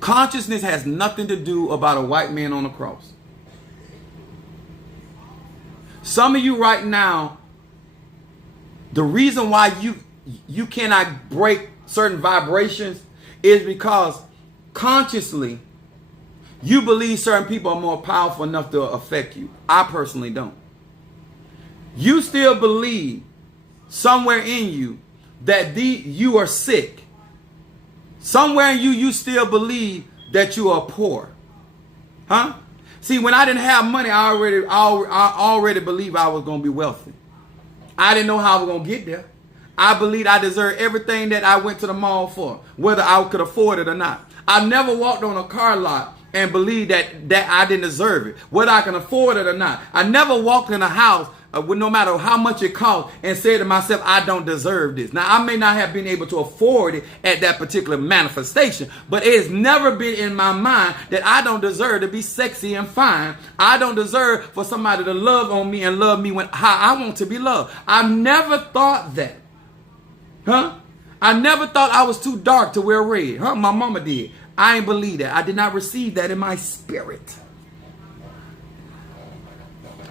Consciousness has nothing to do about a white man on the cross. Some of you right now, the reason why you cannot break certain vibrations is because consciously you believe certain people are more powerful enough to affect you. I personally don't. You still believe somewhere in you that you are sick. Somewhere in you still believe that you are poor. Huh? See, when I didn't have money, I already believed I was going to be wealthy. I didn't know how I was going to get there. I believed I deserved everything that I went to the mall for, whether I could afford it or not. I never walked on a car lot and believed that I didn't deserve it, whether I can afford it or not. I never walked in a house no matter how much it cost and said to myself, I don't deserve this. Now, I may not have been able to afford it at that particular manifestation, but it has never been in my mind that I don't deserve to be sexy and fine. I don't deserve for somebody to love on me and love me how I want to be loved. I never thought that. Huh? I never thought I was too dark to wear red. Huh? My mama did. I ain't believe that. I did not receive that in my spirit.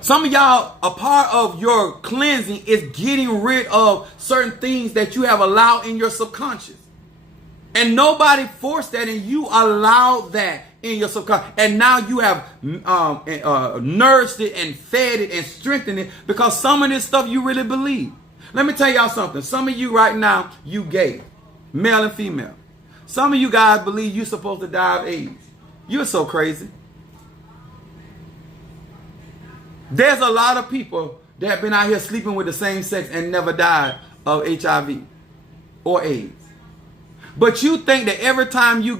Some of y'all, a part of your cleansing is getting rid of certain things that you have allowed in your subconscious. And nobody forced that, and you allowed that in your subconscious. And now you have nourished it and fed it and strengthened it because some of this stuff you really believe. Let me tell y'all something. Some of you right now, you gay, male and female. Some of you guys believe you're supposed to die of AIDS. You're so crazy. There's a lot of people that have been out here sleeping with the same sex and never died of HIV or AIDS. But you think that every time you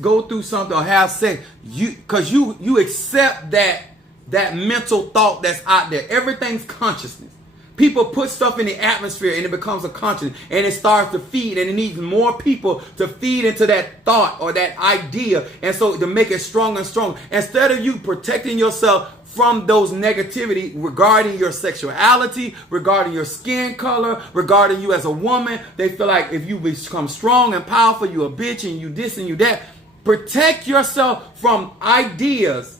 go through something or have sex, because you accept that mental thought that's out there. Everything's consciousness. People put stuff in the atmosphere and it becomes a consciousness and it starts to feed, and it needs more people to feed into that thought or that idea. And so to make it stronger and stronger, instead of you protecting yourself from those negativity regarding your sexuality, regarding your skin color, regarding you as a woman, they feel like if you become strong and powerful, you a bitch and you this and you that. Protect yourself from ideas,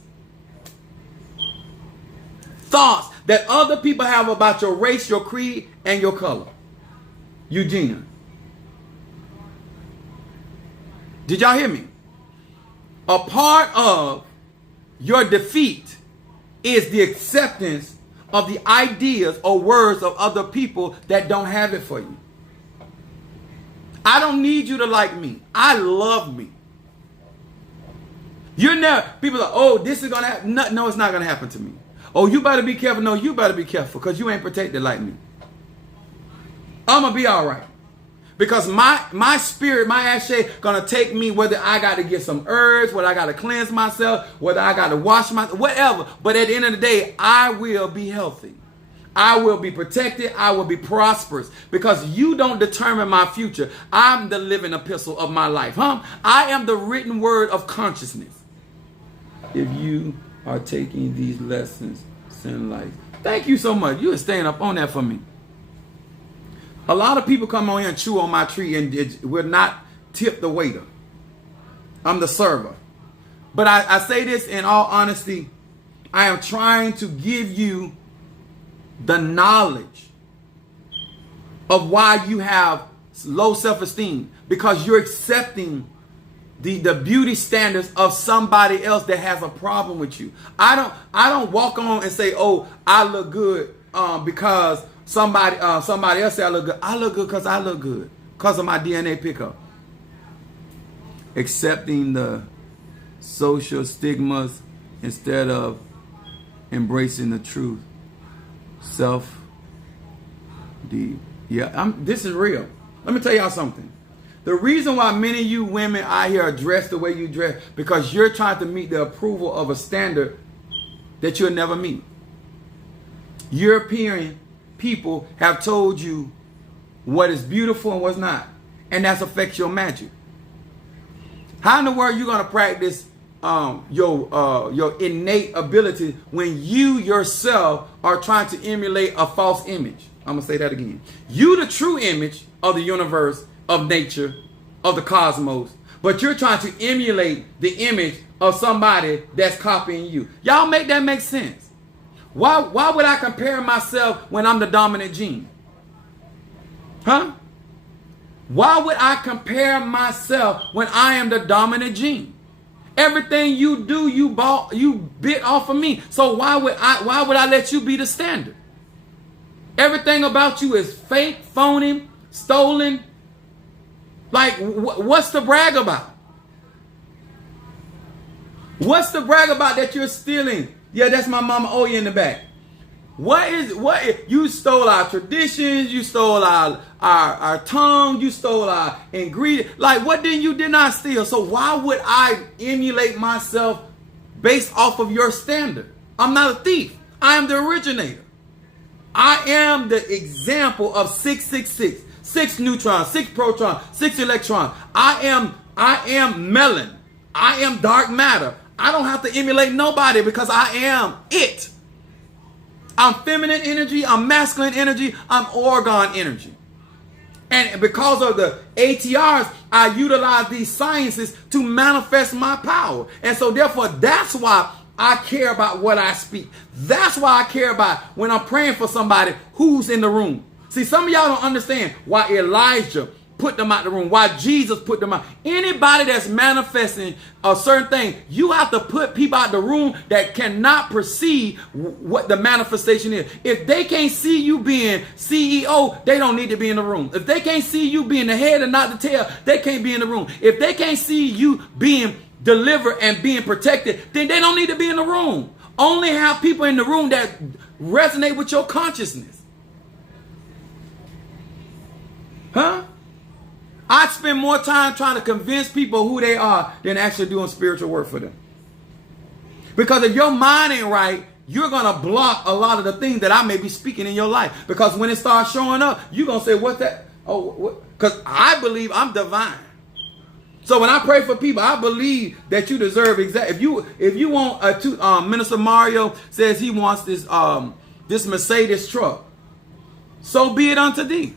thoughts that other people have about your race, your creed, and your color. Eugenia. Did y'all hear me? A part of your defeat is the acceptance of the ideas or words of other people that don't have it for you. I don't need you to like me. I love me. You're never, people are, oh, this is going to happen. No, it's not going to happen to me. Oh, you better be careful. No, you better be careful because you ain't protected like me. I'm going to be all right. Because my spirit, my ashe, going to take me whether I got to get some herbs, whether I got to cleanse myself, whether I got to wash myself, whatever. But at the end of the day, I will be healthy. I will be protected. I will be prosperous because you don't determine my future. I'm the living epistle of my life. I am the written word of consciousness. If you are taking these lessons, send life. Thank you so much. You are staying up on that for me. A lot of people come on here and chew on my tree and will not tip the waiter. I'm the server. But I say this in all honesty. I am trying to give you the knowledge of why you have low self-esteem. Because you're accepting the beauty standards of somebody else that has a problem with you. I don't walk on and say, oh, I look good because somebody else say I look good. I look good because I look good because of my DNA pickup. Accepting the social stigmas instead of embracing the truth. deep. Yeah, this is real. Let me tell y'all something. The reason why many of you women out here are dressed the way you dress, because you're trying to meet the approval of a standard that you'll never meet. European people have told you what is beautiful and what's not, and that affects your magic. How in the world are you going to practice your innate ability when you yourself are trying to emulate a false image? I'm going to say that again. You the true image of the universe, of nature, of the cosmos, but you're trying to emulate the image of somebody that's copying you. Y'all make that make sense? Why would I compare myself when I'm the dominant gene? Huh? Why would I compare myself when I am the dominant gene? Everything you do, you bit off of me. So why would I let you be the standard? Everything about you is fake, phony, stolen. Like, what's the brag about? What's the brag about that you're stealing? Yeah, that's my mama owe you in the back. You stole our traditions, you stole our tongue, you stole our ingredient. Like, what did not steal? So why would I emulate myself based off of your standard? I'm not a thief. I am the originator. I am the example of 666, 6 neutrons, 6 protons, 6 electrons. I am melon. I am dark matter. I don't have to emulate nobody because I am it. I'm feminine energy, I'm masculine energy, I'm orgone energy. And because of the ATRs, I utilize these sciences to manifest my power. And so therefore, that's why I care about what I speak. That's why I care about when I'm praying for somebody who's in the room. See, some of y'all don't understand why Elijah put them out the room, why Jesus put them out. Anybody that's manifesting a certain thing, you have to put people out the room that cannot perceive what the manifestation is. If they can't see you being CEO, they don't need to be in the room. If they can't see you being the head and not the tail, they can't be in the room. If they can't see you being delivered and being protected, then they don't need to be in the room. Only have people in the room that resonate with your consciousness. Huh? I'd spend more time trying to convince people who they are than actually doing spiritual work for them. Because if your mind ain't right, you're going to block a lot of the things that I may be speaking in your life. Because when it starts showing up, you're going to say, what's that? Oh, because I believe I'm divine. So when I pray for people, I believe that you deserve exactly. If you want Minister Mario says he wants this Mercedes truck, so be it unto thee.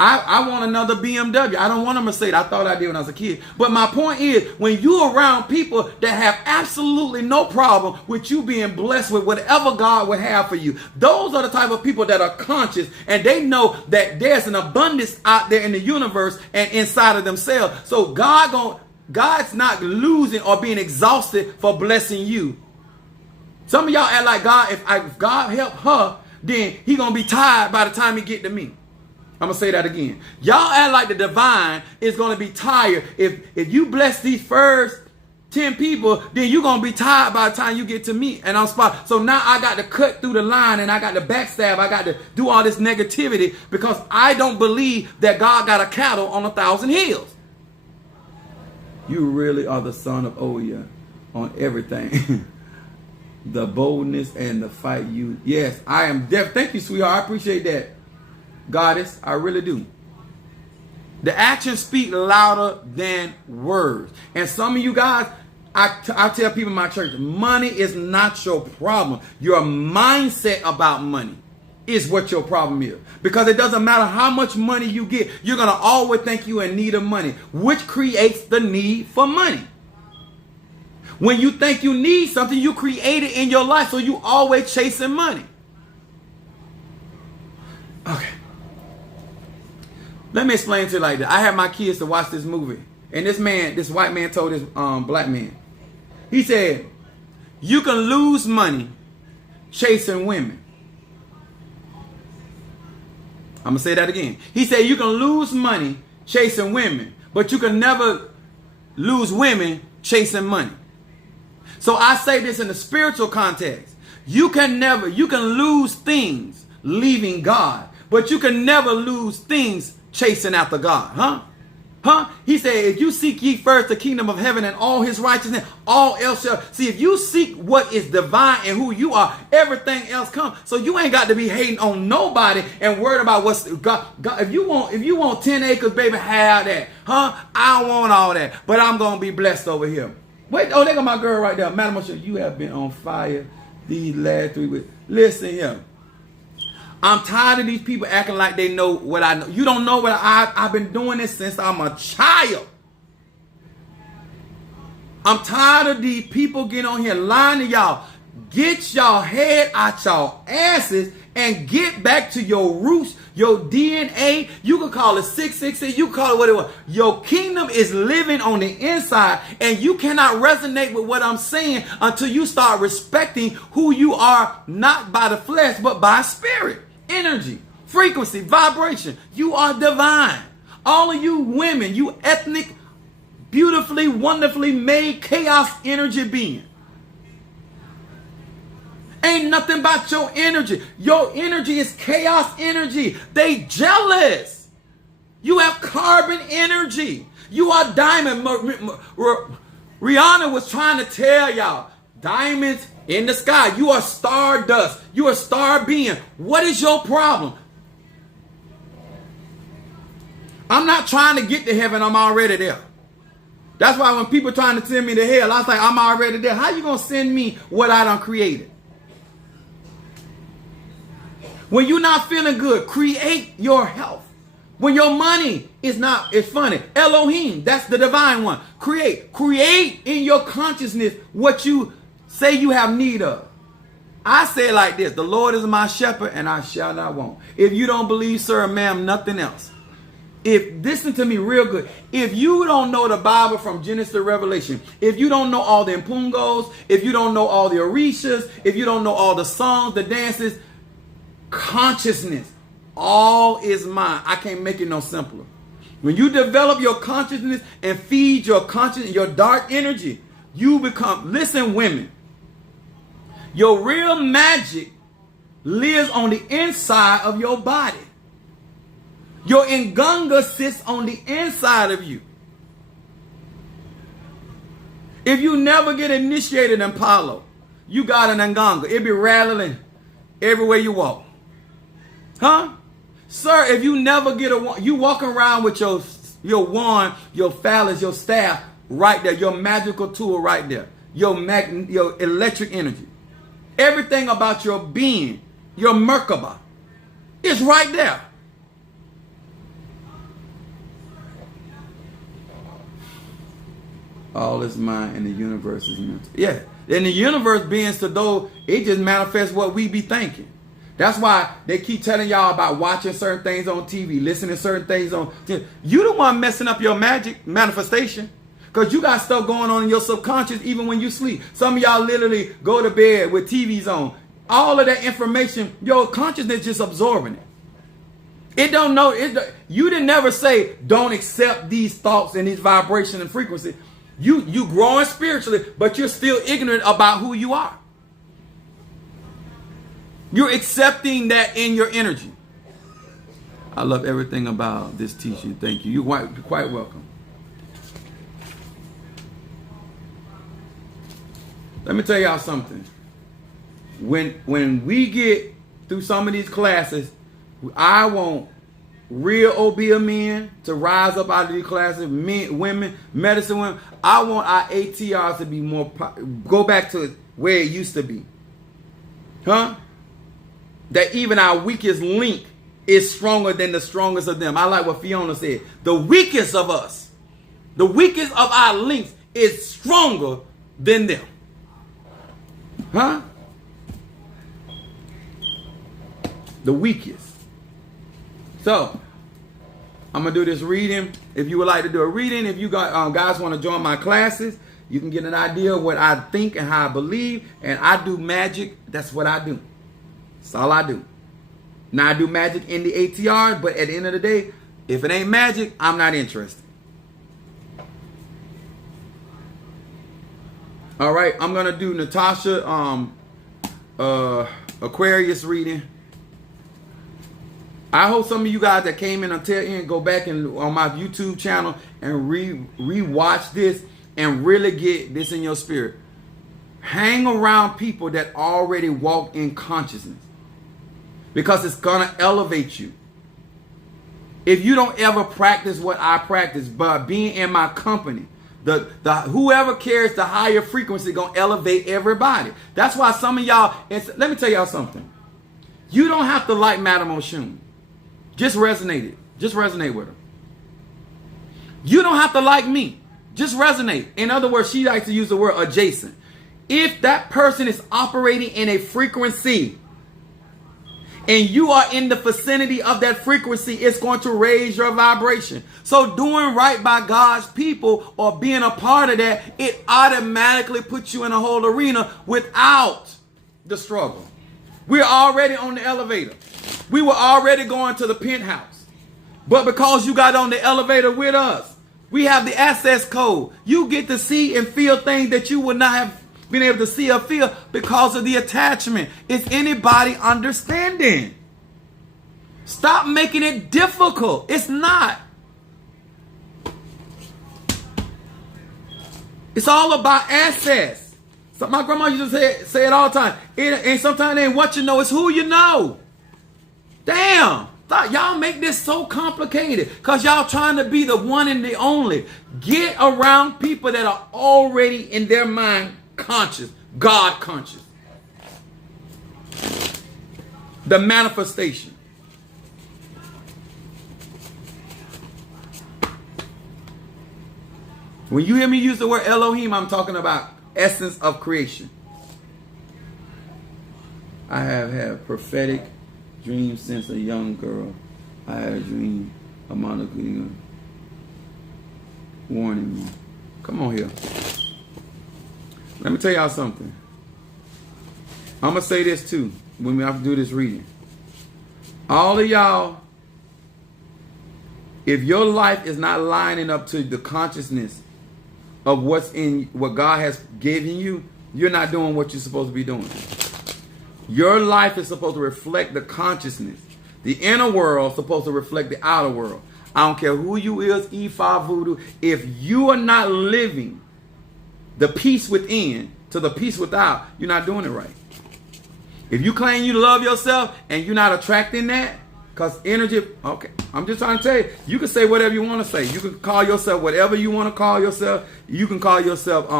I want another BMW. I don't want a Mercedes. I thought I did when I was a kid. But my point is, when you're around people that have absolutely no problem with you being blessed with whatever God would have for you, those are the type of people that are conscious and they know that there's an abundance out there in the universe and inside of themselves. So God's not losing or being exhausted for blessing you. Some of y'all act like God, if God help her, then he going to be tired by the time he get to me. I'm going to say that again. Y'all act like the divine is going to be tired. If you bless these first 10 people, then you're going to be tired by the time you get to me. And I'm spot. So now I got to cut through the line and I got to backstab. I got to do all this negativity because I don't believe that God got a cattle on 1,000 hills. You really are the son of Oya on everything. The boldness and the fight you. Yes, I am deaf. Thank you, sweetheart. I appreciate that. Goddess, I really do. The actions speak louder than words. And some of you guys, I tell people in my church, money is not your problem. Your mindset about money is what your problem is. Because it doesn't matter how much money you get, you're going to always think you're in need of money, which creates the need for money. When you think you need something, you create it in your life, so you always chasing money. Okay. Let me explain to you like that. I had my kids to watch this movie. And this white man told this black man. He said, you can lose money chasing women. I'm going to say that again. He said, you can lose money chasing women, but you can never lose women chasing money. So I say this in the spiritual context. You can lose things leaving God, but you can never lose things chasing after God. Huh? He said, if you seek ye first the kingdom of heaven and all his righteousness, all else shall. See, if you seek what is divine and who you are, everything else comes. So you ain't got to be hating on nobody and worried about what's God. If you want 10 acres, baby, have that. Huh? I don't want all that, but I'm going to be blessed over here. Wait, oh, there go my girl right there. Madam O'Shea, you have been on fire these last 3 weeks. Listen here. I'm tired of these people acting like they know what I know. You don't know what I've been doing this since I'm a child. I'm tired of these people getting on here lying to y'all. Get y'all head out y'all asses and get back to your roots, your DNA. You can call it 666. You can call it whatever. Your kingdom is living on the inside, and you cannot resonate with what I'm saying until you start respecting who you are, not by the flesh, but by spirit. Energy, frequency, vibration. You are divine. All of you women, you ethnic, beautifully, wonderfully made chaos energy being. Ain't nothing about your energy. Your energy is chaos energy. They jealous. You have carbon energy. You are diamond. Rihanna was trying to tell y'all, diamonds in the sky. You are stardust. You are star being. What is your problem? I'm not trying to get to heaven. I'm already there. That's why when people trying to send me to hell, I was like, I'm already there. How you going to send me what I done created? When you're not feeling good, create your health. When your money is not, it's funny. Elohim, that's the divine one. Create in your consciousness what you say you have need of. I say it like this: the Lord is my shepherd and I shall not want. If you don't believe, sir, ma'am, nothing else. Listen to me real good. If you don't know the Bible from Genesis to Revelation, if you don't know all the Mpungos, if you don't know all the Orishas, if you don't know all the songs, the dances, consciousness, all is mine. I can't make it no simpler. When you develop your consciousness and feed your consciousness, your dark energy, you become, listen, women, your real magic lives on the inside of your body. Your Nganga sits on the inside of you. If you never get initiated in Palo, you got an Nganga. It be rattling everywhere you walk. Huh? Sir, if you never get you walking around with your wand, your phallus, your staff right there, your magical tool right there, your electric energy. Everything about your being, your Merkaba, is right there. All is mine and the universe is mental. Yeah. And the universe being so though, it just manifests what we be thinking. That's why they keep telling y'all about watching certain things on TV, listening to certain things on TV. You the one messing up your magic manifestation. Because you got stuff going on in your subconscious even when you sleep. Some of y'all literally go to bed with TVs on. All of that information, your consciousness just absorbing it. It don't know. You didn't never say don't accept these thoughts and these vibrations and frequencies. You growing spiritually, but you're still ignorant about who you are. You're accepting that in your energy. I love everything about this teaching. Thank you. You're quite welcome. Let me tell y'all something. When we get through some of these classes, I want real OBA men to rise up out of these classes, men, women, medicine women. I want our ATRs to be more, go back to where it used to be. Huh? That even our weakest link is stronger than the strongest of them. I like what Fiona said. The weakest of us, the weakest of our links is stronger than them. Huh? The weakest. So, I'm going to do this reading. If you would like to do a reading, if you guys want to join my classes, you can get an idea of what I think and how I believe. And I do magic. That's what I do. That's all I do. Now, I do magic in the ATR, but at the end of the day, if it ain't magic, I'm not interested. All right, I'm going to do Natasha Aquarius reading. I hope some of you guys that came in until end go back and on my YouTube channel and re-watch this and really get this in your spirit. Hang around people that already walk in consciousness, because it's gonna elevate you. If you don't ever practice what I practice, but being in my company, the whoever carries the higher frequency gonna elevate everybody. That's why some of y'all, let me tell y'all something. You don't have to like Madame Oshun. Just resonate it. Just resonate with her. You don't have to like me. Just resonate. In other words, she likes to use the word adjacent. If that person is operating in a frequency and you are in the vicinity of that frequency, it's going to raise your vibration. So doing right by God's people or being a part of that, it automatically puts you in a whole arena without the struggle. We're already on the elevator. We were already going to the penthouse. But because you got on the elevator with us, we have the access code. You get to see and feel things that you would not have been able to see or feel because of the attachment. Is anybody understanding? Stop making it difficult. It's not. It's all about access. So my grandma used to say it all the time. And sometimes it ain't what you know, it's who you know. Damn. Y'all make this so complicated because y'all trying to be the one and the only. Get around people that are already in their mind conscious, God conscious. The manifestation. When you hear me use the word Elohim, I'm talking about essence of creation. I have had prophetic dreams since a young girl. I had a dream of Monica warning me. Come on here. Let me tell y'all something. I'm going to say this too when we have to do this reading. All of y'all, if your life is not lining up to the consciousness of what's in what God has given you, you're not doing what you're supposed to be doing. Your life is supposed to reflect the consciousness. The inner world is supposed to reflect the outer world. I don't care who you is, Ifa, Voodoo. If you are not living the peace within to the peace without, you're not doing it right. If you claim you love yourself and you're not attracting that, because energy, okay, I'm just trying to tell you, you can say whatever you want to say. You can call yourself whatever you want to call yourself. You can call yourself,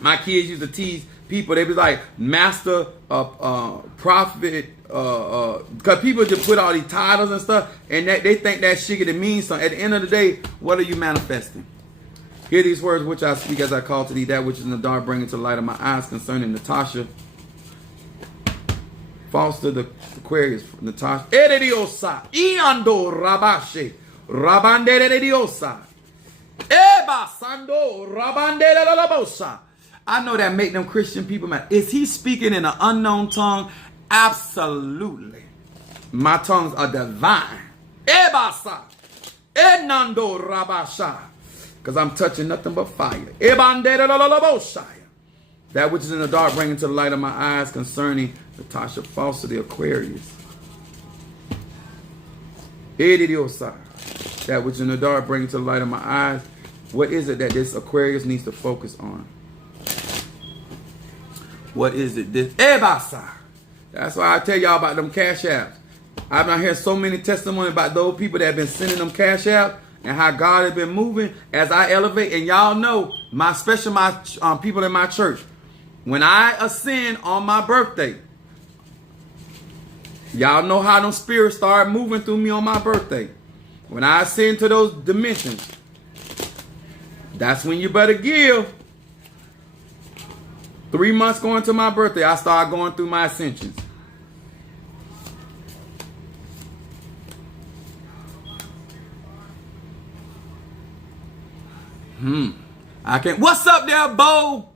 my kids used to tease people. They be like, master, prophet, because people just put all these titles and stuff, and that they think that shit it means something. At the end of the day, what are you manifesting? Hear these words which I speak as I call to thee that which is in the dark, bring it to the light of my eyes concerning Natasha. False to the Aquarius, Natasha. Erediosa, Iando Rabashe, Rabandere Diosa, Eba Sando, Rabandere Labosa. I know that make them Christian people mad. Is he speaking in an unknown tongue? Absolutely. My tongues are divine. Ebasa, Enando Rabasha. Because I'm touching nothing but fire. Ebandere Labosa. That which is in the dark, bring into the light of my eyes concerning Natasha False to the Aquarius. That which is in the dark, bring into the light of my eyes. What is it that this Aquarius needs to focus on? What is it? This Ebasa. That's why I tell y'all about them cash apps. I've been hearing so many testimonies about those people that have been sending them cash apps and how God has been moving as I elevate. And y'all know, especially my people in my church, when I ascend on my birthday, y'all know how them spirits start moving through me on my birthday. When I ascend to those dimensions, that's when you better give. 3 months going to my birthday, I start going through my ascensions. I can't. What's up there, Bo?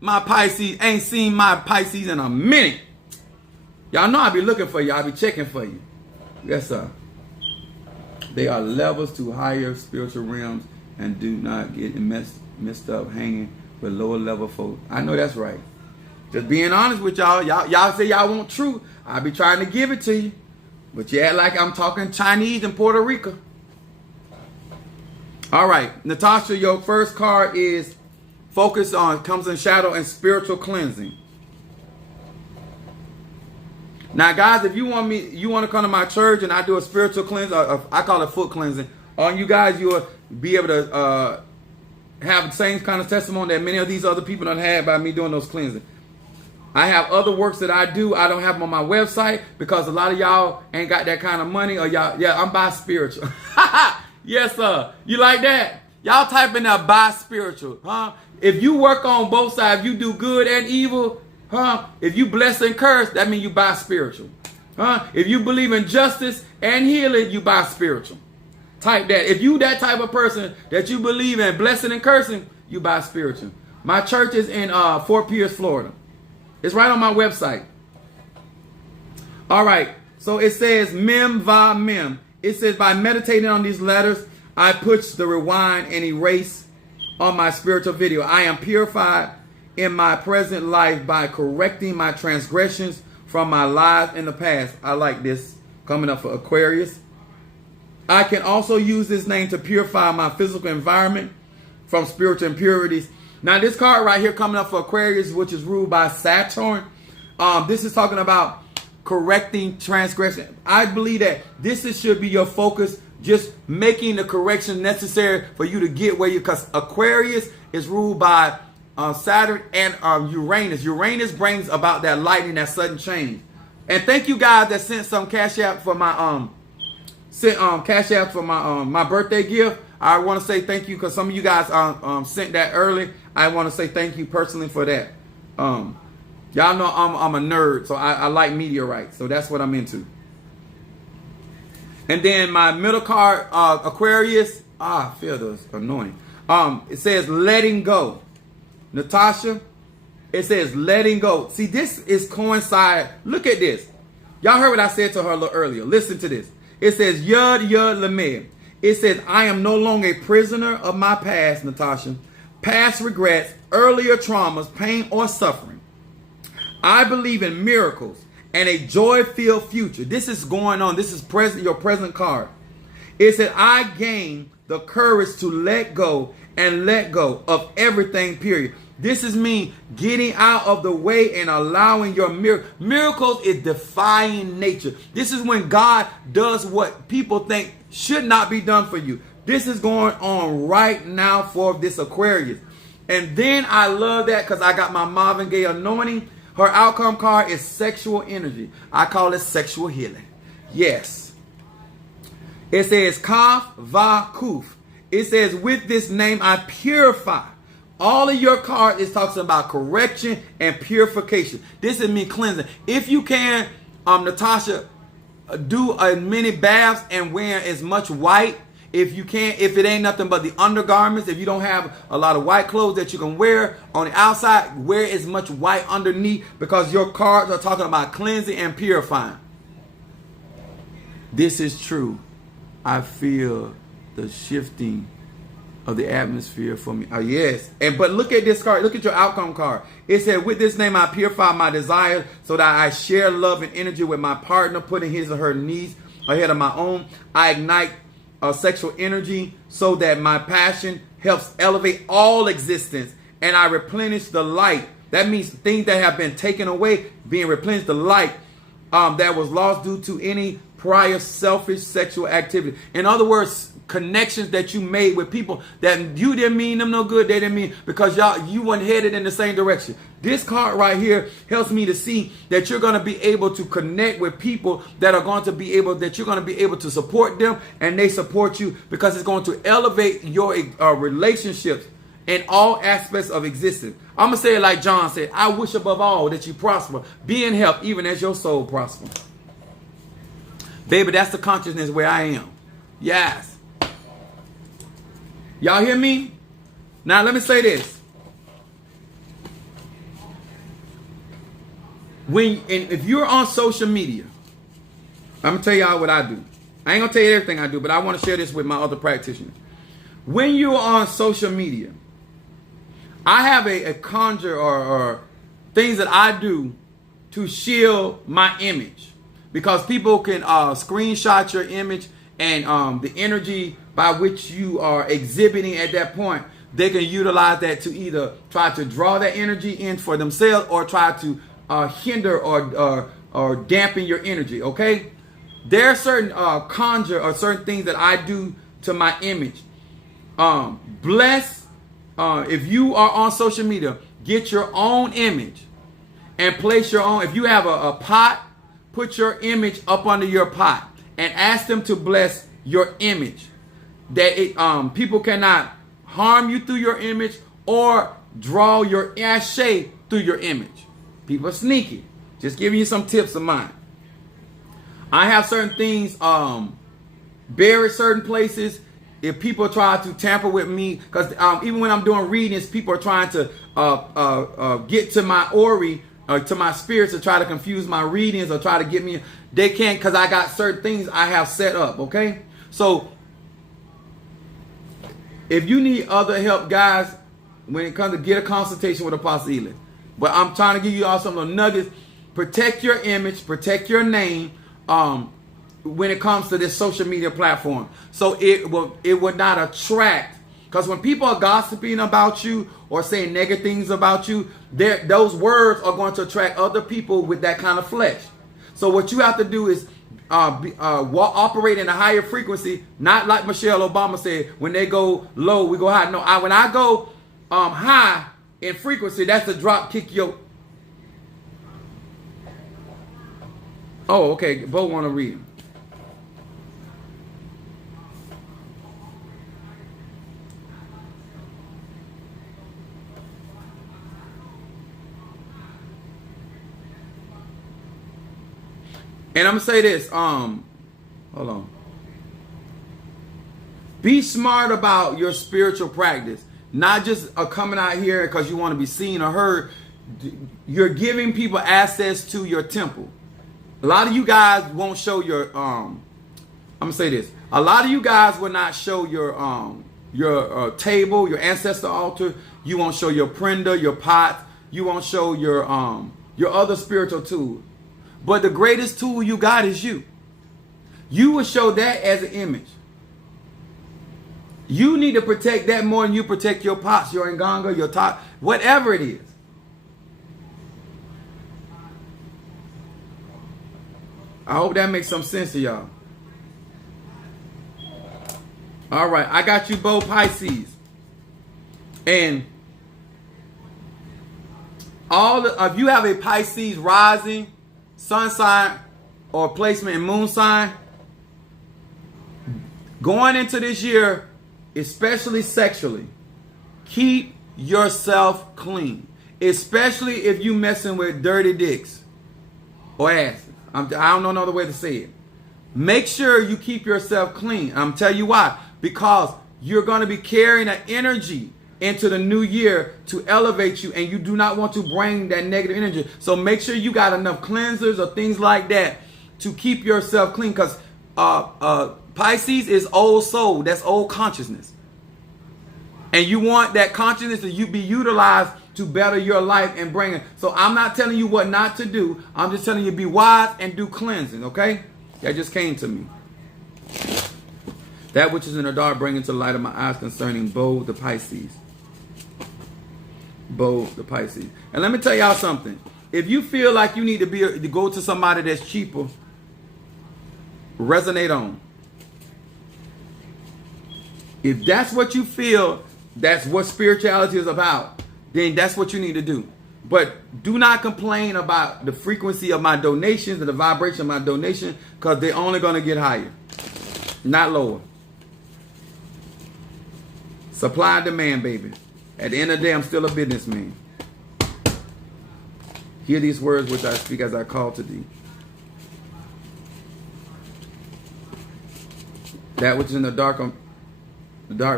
My Pisces ain't seen my Pisces in a minute. Y'all know I be looking for you. I be checking for you. Yes, sir. They are levels to higher spiritual realms and do not get messed up hanging with lower level folk. I know that's right. Just being honest with y'all. Y'all say y'all want truth. I be trying to give it to you. But you act like I'm talking Chinese in Puerto Rico. All right, Natasha, your first card is focus on, comes in shadow and spiritual cleansing. Now, guys, if you want to come to my church and I do a spiritual cleanse, I call it foot cleansing. On you guys, you will be able to have the same kind of testimony that many of these other people done had by me doing those cleansing. I have other works that I do. I don't have them on my website because a lot of y'all ain't got that kind of money, or y'all, yeah, I'm bi spiritual. Yes, sir. You like that? Y'all type in that bi spiritual, huh? If you work on both sides, you do good and evil, huh? If you bless and curse, that means you bi spiritual, huh? If you believe in justice and healing, you bi spiritual. Type that. If you that type of person that you believe in blessing and cursing, you bi spiritual. My church is in Fort Pierce, Florida. It's right on my website. All right. So it says mem va mem. It says by meditating on these letters, I push the rewind and erase on my spiritual video. I am purified in my present life by correcting my transgressions from my lives in the past. I like this coming up for Aquarius. I can also use this name to purify my physical environment from spiritual impurities. Now, this card right here coming up for Aquarius, which is ruled by Saturn, this is talking about correcting transgression. I believe that this should be your focus, just making the correction necessary for you to get where you, because Aquarius is ruled by Saturn and Uranus. Uranus brings about that lightning, that sudden change. And thank you guys that sent some cash out for my my birthday gift. I want to say thank you because some of you guys sent that early. I want to say thank you personally for that. Y'all know I'm a nerd, so I like meteorites, so that's what I'm into. And then my middle card, Aquarius. I feel this annoying. It says letting go. Natasha, it says letting go. See, this is coincide. Look at this. Y'all heard what I said to her a little earlier. Listen to this. It says Yud Yud Lamed. It says I am no longer a prisoner of my past, Natasha. Past regrets, earlier traumas, pain, or suffering. I believe in miracles and a joy-filled future. This is going on. This is your present card. It said I gain the courage to let go of everything, period. This is me getting out of the way and allowing your miracles is defying nature. This is when God does what people think should not be done for you. This is going on right now for this Aquarius. And then I love that because I got my Marvin Gaye anointing. Her outcome card is sexual energy. I call it sexual healing. Yes. It says Kaf Va Kuf. It says with this name I purify. All of your cards is talking about correction and purification. This is me cleansing. If you can, Natasha, do as many baths and wear as much white. If you can, if it ain't nothing but the undergarments, if you don't have a lot of white clothes that you can wear on the outside, wear as much white underneath, because your cards are talking about cleansing and purifying. This is true. I feel the shifting of the atmosphere for me. Oh, yes. But look at this card. Look at your outcome card. It said, with this name I purify my desires so that I share love and energy with my partner, putting his or her needs ahead of my own. I ignite sexual energy so that my passion helps elevate all existence, and I replenish the light. That means things that have been taken away being replenished, the light that was lost due to any prior selfish sexual activity. In other words, connections that you made with people that you didn't mean them no good, they didn't mean, because you weren't headed in the same direction. This card right here helps me to see that you're going to be able to connect with people that are going to be able, that you're going to be able to support them and they support you, because it's going to elevate your relationships in all aspects of existence. I'm going to say it like John said, I wish above all that you prosper, be in health, even as your soul prosper. Baby, that's the consciousness where I am. Yes. Y'all hear me? Now let me say this. If you're on social media, I'm going to tell y'all what I do. I ain't going to tell you everything I do, but I want to share this with my other practitioners. When you're on social media, I have a conjure or things that I do to shield my image. because people can screenshot your image and the energy by which you are exhibiting at that point. They can utilize that to either try to draw that energy in for themselves or try to hinder or dampen your energy. Okay, there are certain conjure or certain things that I do to my image. Bless. If you are on social media, get your own image and place your own. If you have a pot, put your image up under your pot and ask them to bless your image. That people cannot harm you through your image or draw your ashe through your image. People are sneaky. Just giving you some tips of mine. I have certain things buried certain places. If people try to tamper with me, because even when I'm doing readings, people are trying to get to my ori, to my spirits, to try to confuse my readings or try to get me. They can't, because I got certain things I have set up. Okay, so if you need other help, guys, when it comes to get a consultation with Apostle Ely. But I'm trying to give you all some little nuggets. Protect your image, protect your name. When it comes to this social media platform, so it will not attract, because when people are gossiping about you or saying negative things about you, those words are going to attract other people with that kind of flesh. So what you have to do is operate in a higher frequency, not like Michelle Obama said, when they go low, we go high. No, when I go high in frequency, that's the drop kick your. Oh, okay. Bo want to read. And I'm gonna say this, hold on. Be smart about your spiritual practice. Not just coming out here because you want to be seen or heard. You're giving people access to your temple. A lot of you guys won't show your, I'm gonna say this. A lot of you guys will not show your table, your ancestor altar. You won't show your prenda, your pot. You won't show your other spiritual tools. But the greatest tool you got is you. You will show that as an image. You need to protect that more than you protect your pots, your nganga, your top, whatever it is. I hope that makes some sense to y'all. All right, I got you both Pisces. And if you have a Pisces rising, sun sign, or placement in moon sign, going into this year, especially sexually, keep yourself clean. Especially if you messing with dirty dicks or asses. I don't know another way to say it. Make sure you keep yourself clean. I'm telling you why. Because you're going to be carrying an energy into the new year to elevate you, and you do not want to bring that negative energy. So make sure you got enough cleansers or things like that to keep yourself clean, because Pisces is old soul. That's old consciousness. And you want that consciousness to be utilized to better your life and bring it. So I'm not telling you what not to do. I'm just telling you be wise and do cleansing, okay? That just came to me. That which is in the dark, bring into the light of my eyes concerning Bo the Pisces. Bo the Pisces. And let me tell y'all something. If you feel like you need to go to somebody that's cheaper, resonate on. If that's what you feel, that's what spirituality is about, then that's what you need to do. But do not complain about the frequency of my donations and the vibration of my donation, because they're only going to get higher, not lower. Supply and demand, baby. At the end of the day, I'm still a businessman. Hear these words which I speak as I call to thee. That which is in the dark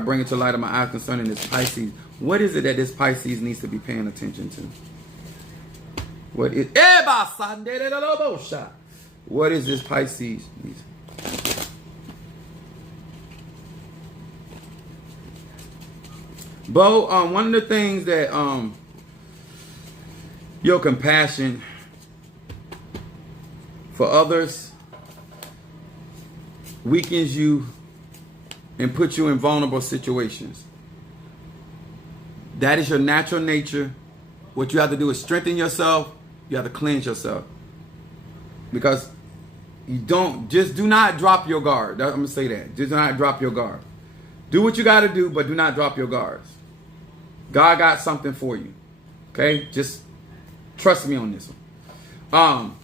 bring it to light of my eyes concerning this Pisces. What is it that this Pisces needs to be paying attention to? What is this Pisces needs? Bo, one of the things that your compassion for others weakens you and puts you in vulnerable situations. That is your natural nature. What you have to do is strengthen yourself. You have to cleanse yourself. Because do not drop your guard. I'm going to say that. Just do not drop your guard. Do what you got to do, but do not drop your guards. God got something for you. Okay? Just trust me on this one.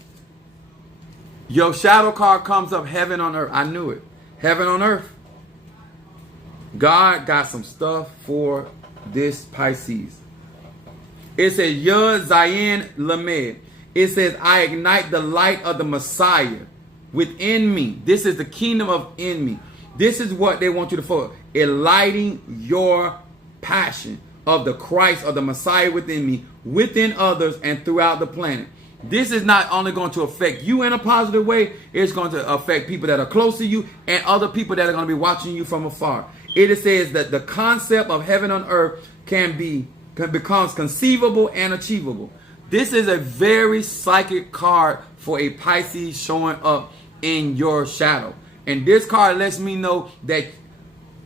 Your shadow card comes up, heaven on earth. I knew it. Heaven on earth. God got some stuff for this Pisces. It says, Yud Zayin Lamed. It says, I ignite the light of the Messiah within me. This is the kingdom of in me. This is what they want you to focus. Enlightening your passion of the Christ, of the Messiah within me, within others, and throughout the planet. This is not only going to affect you in a positive way, it's going to affect people that are close to you and other people that are going to be watching you from afar. It says that the concept of heaven on earth becomes conceivable and achievable. This is a very psychic card for a Pisces showing up in your shadow. And this card lets me know that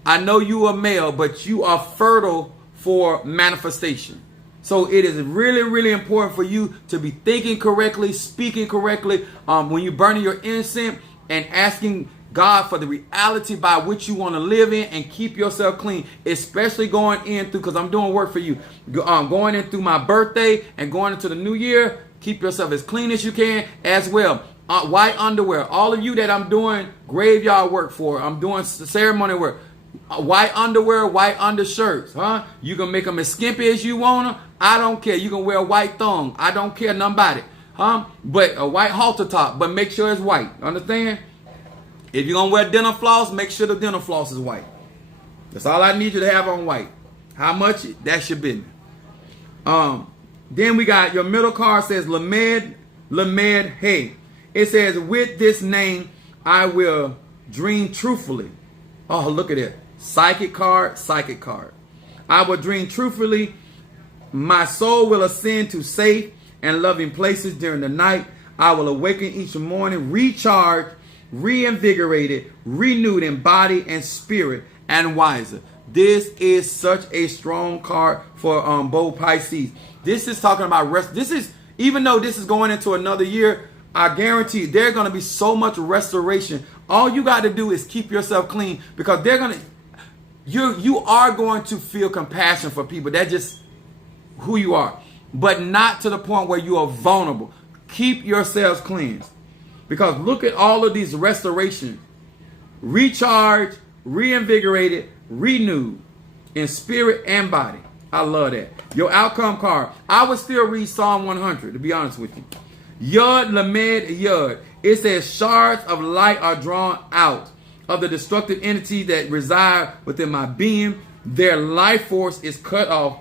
I know you are male, but you are fertile for manifestation. So it is really, really important for you to be thinking correctly, speaking correctly, when you're burning your incense and asking God for the reality by which you want to live in and keep yourself clean, especially going in through, because I'm doing work for you, going in through my birthday and going into the new year. Keep yourself as clean as you can as well. White underwear. All of you that I'm doing graveyard work for, I'm doing ceremony work. White underwear, white undershirts, huh? You can make them as skimpy as you want them. I don't care. You can wear a white thong. I don't care nothing about it, huh? But a white halter top, but make sure it's white. Understand? If you're going to wear dental floss, make sure the dental floss is white. That's all I need you to have on white. How much? That's your business. Then we got your middle card says Lamed Hey. It says, with this name, I will dream truthfully. Oh, look at it. Psychic card, psychic card. I will dream truthfully. My soul will ascend to safe and loving places during the night. I will awaken each morning, recharged, reinvigorated, renewed in body and spirit, and wiser. This is such a strong card for both Pisces. This is talking about rest. This is, even though this is going into another year, I guarantee there's going to be so much restoration. All you got to do is keep yourself clean, because you are going to feel compassion for people. That's just who you are, but not to the point where you are vulnerable. Keep yourselves cleansed, because look at all of these restorations. Recharged, reinvigorated, renewed in spirit and body. I love that. Your outcome card. I would still read Psalm 100, to be honest with you. Yud Lamed Yud. It says, shards of light are drawn out of the destructive entities that reside within my being. Their life force is cut off.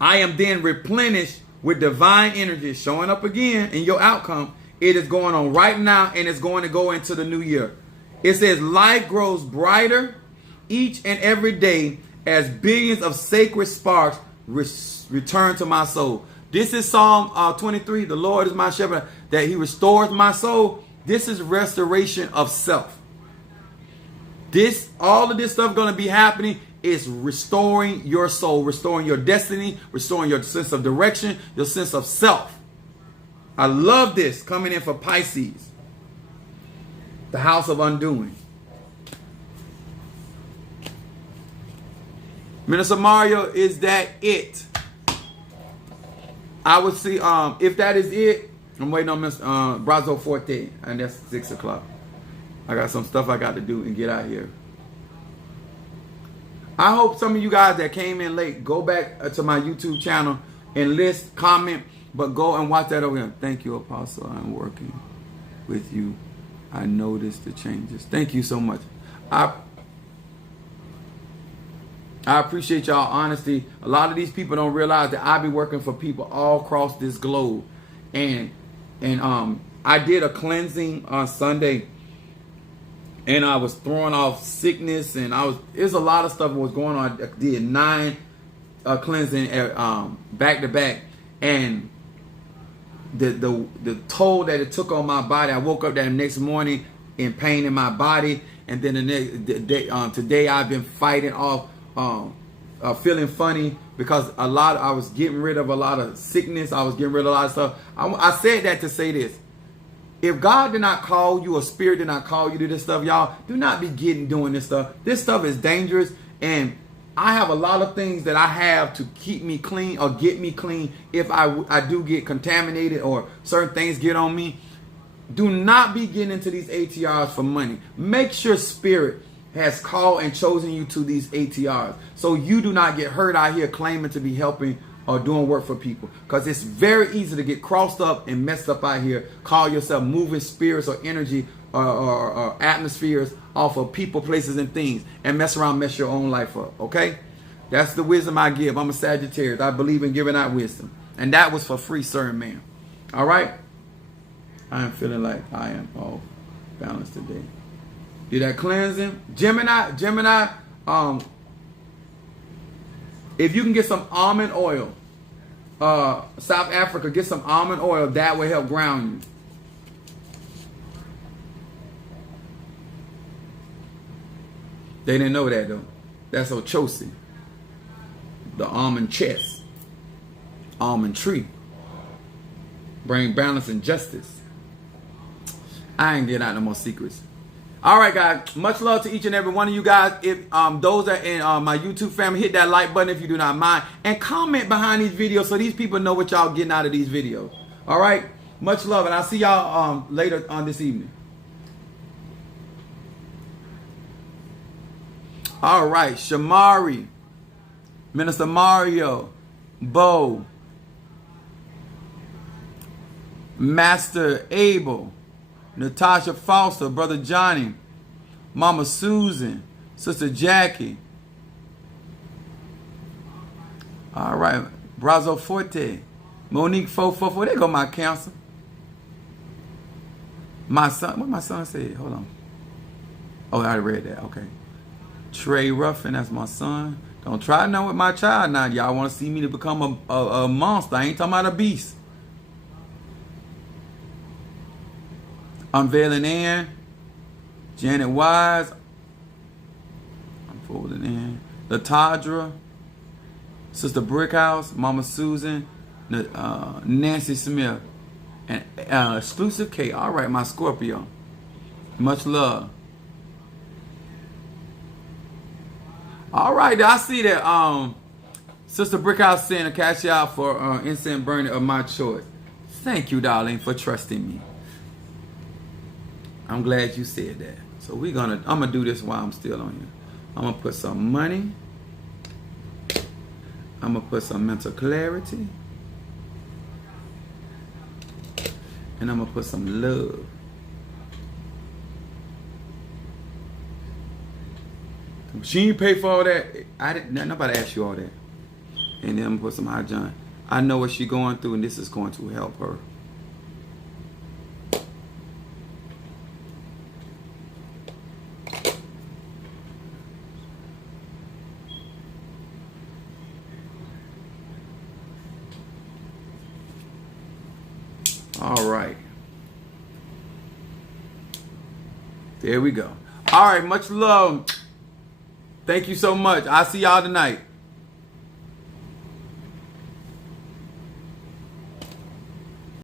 I am then replenished with divine energy, showing up again in your outcome. It is going on right now, and it's going to go into the new year. It says, light grows brighter each and every day as billions of sacred sparks return to my soul. This is Psalm 23. The Lord is my shepherd, that he restores my soul. This is restoration of self. All of this stuff going to be happening is restoring your soul, restoring your destiny, restoring your sense of direction, your sense of self. I love this coming in for Pisces. The house of undoing. Minister Mario, is that it? I would see, if that is it, I'm waiting on Mr. Brazo Forte, and that's 6 o'clock. I got some stuff I got to do and get out here. I hope some of you guys that came in late, go back to my YouTube channel and list, comment, but go and watch that over here. Thank you, Apostle. I'm working with you. I noticed the changes. Thank you so much. I appreciate y'all honesty. A lot of these people don't realize that I be working for people all across this globe. And I did a cleansing on Sunday, and I was throwing off sickness, and there's a lot of stuff that was going on. I did 9 cleansing back to back, and the toll that it took on my body. I woke up that next morning in pain in my body, and then today I've been fighting off feeling funny because I was getting rid of a lot of sickness. I was getting rid of a lot of stuff. I said that to say this. If God did not call you, or Spirit did not call you to this stuff, y'all, do not be doing this stuff. This stuff is dangerous, and I have a lot of things that I have to keep me clean or get me clean if I do get contaminated or certain things get on me. Do not be getting into these ATRs for money. Make sure Spirit has called and chosen you to these ATRs so you do not get hurt out here claiming to be helping or doing work for people, because it's very easy to get crossed up and messed up out here. Call yourself moving spirits or energy or atmospheres off of people, places, and things, and mess your own life up. Okay, that's the wisdom I give. I'm a Sagittarius. I believe in giving out wisdom, and that was for free, sir and ma'am. All right, I am feeling like I am off balance today. Did that cleansing, Gemini. If you can get some almond oil, South Africa, get some almond oil. That will help ground you. They didn't know that though. That's Ochosi. The almond chest. Almond tree. Bring balance and justice. I ain't getting out no more secrets. All right, guys. Much love to each and every one of you guys. If those that in my YouTube family, hit that like button if you do not mind, and comment behind these videos so these people know what y'all getting out of these videos. All right. Much love, and I'll see y'all later on this evening. All right, Shamari, Minister Mario, Bo, Master Abel, Natasha Foster, Brother Johnny, Mama Susan, Sister Jackie. All right, Brazo Forte, Monique 444. There go my cancer. My son, what my son said? Hold on. Oh, I already read that. Okay. Trey Ruffin, that's my son. Don't try to know with my child now. Y'all want to see me to become a monster. I ain't talking about a beast. Unveiling Ann, Janet Wise, I'm folding in, Latadra, Sister Brickhouse, Mama Susan, Nancy Smith, and Exclusive K. All right, my Scorpio. Much love. All right, I see that Sister Brickhouse saying to cash out for incense burning of my choice. Thank you, darling, for trusting me. I'm glad you said that. So I'm gonna do this while I'm still on here. I'm gonna put some money. I'm gonna put some mental clarity. And I'm gonna put some love. She ain't pay for all that. Nobody asked you all that. And then I'm gonna put some high John. I know what she's going through, and this is going to help her. All right. There we go. All right, much love. Thank you so much. I'll see y'all tonight.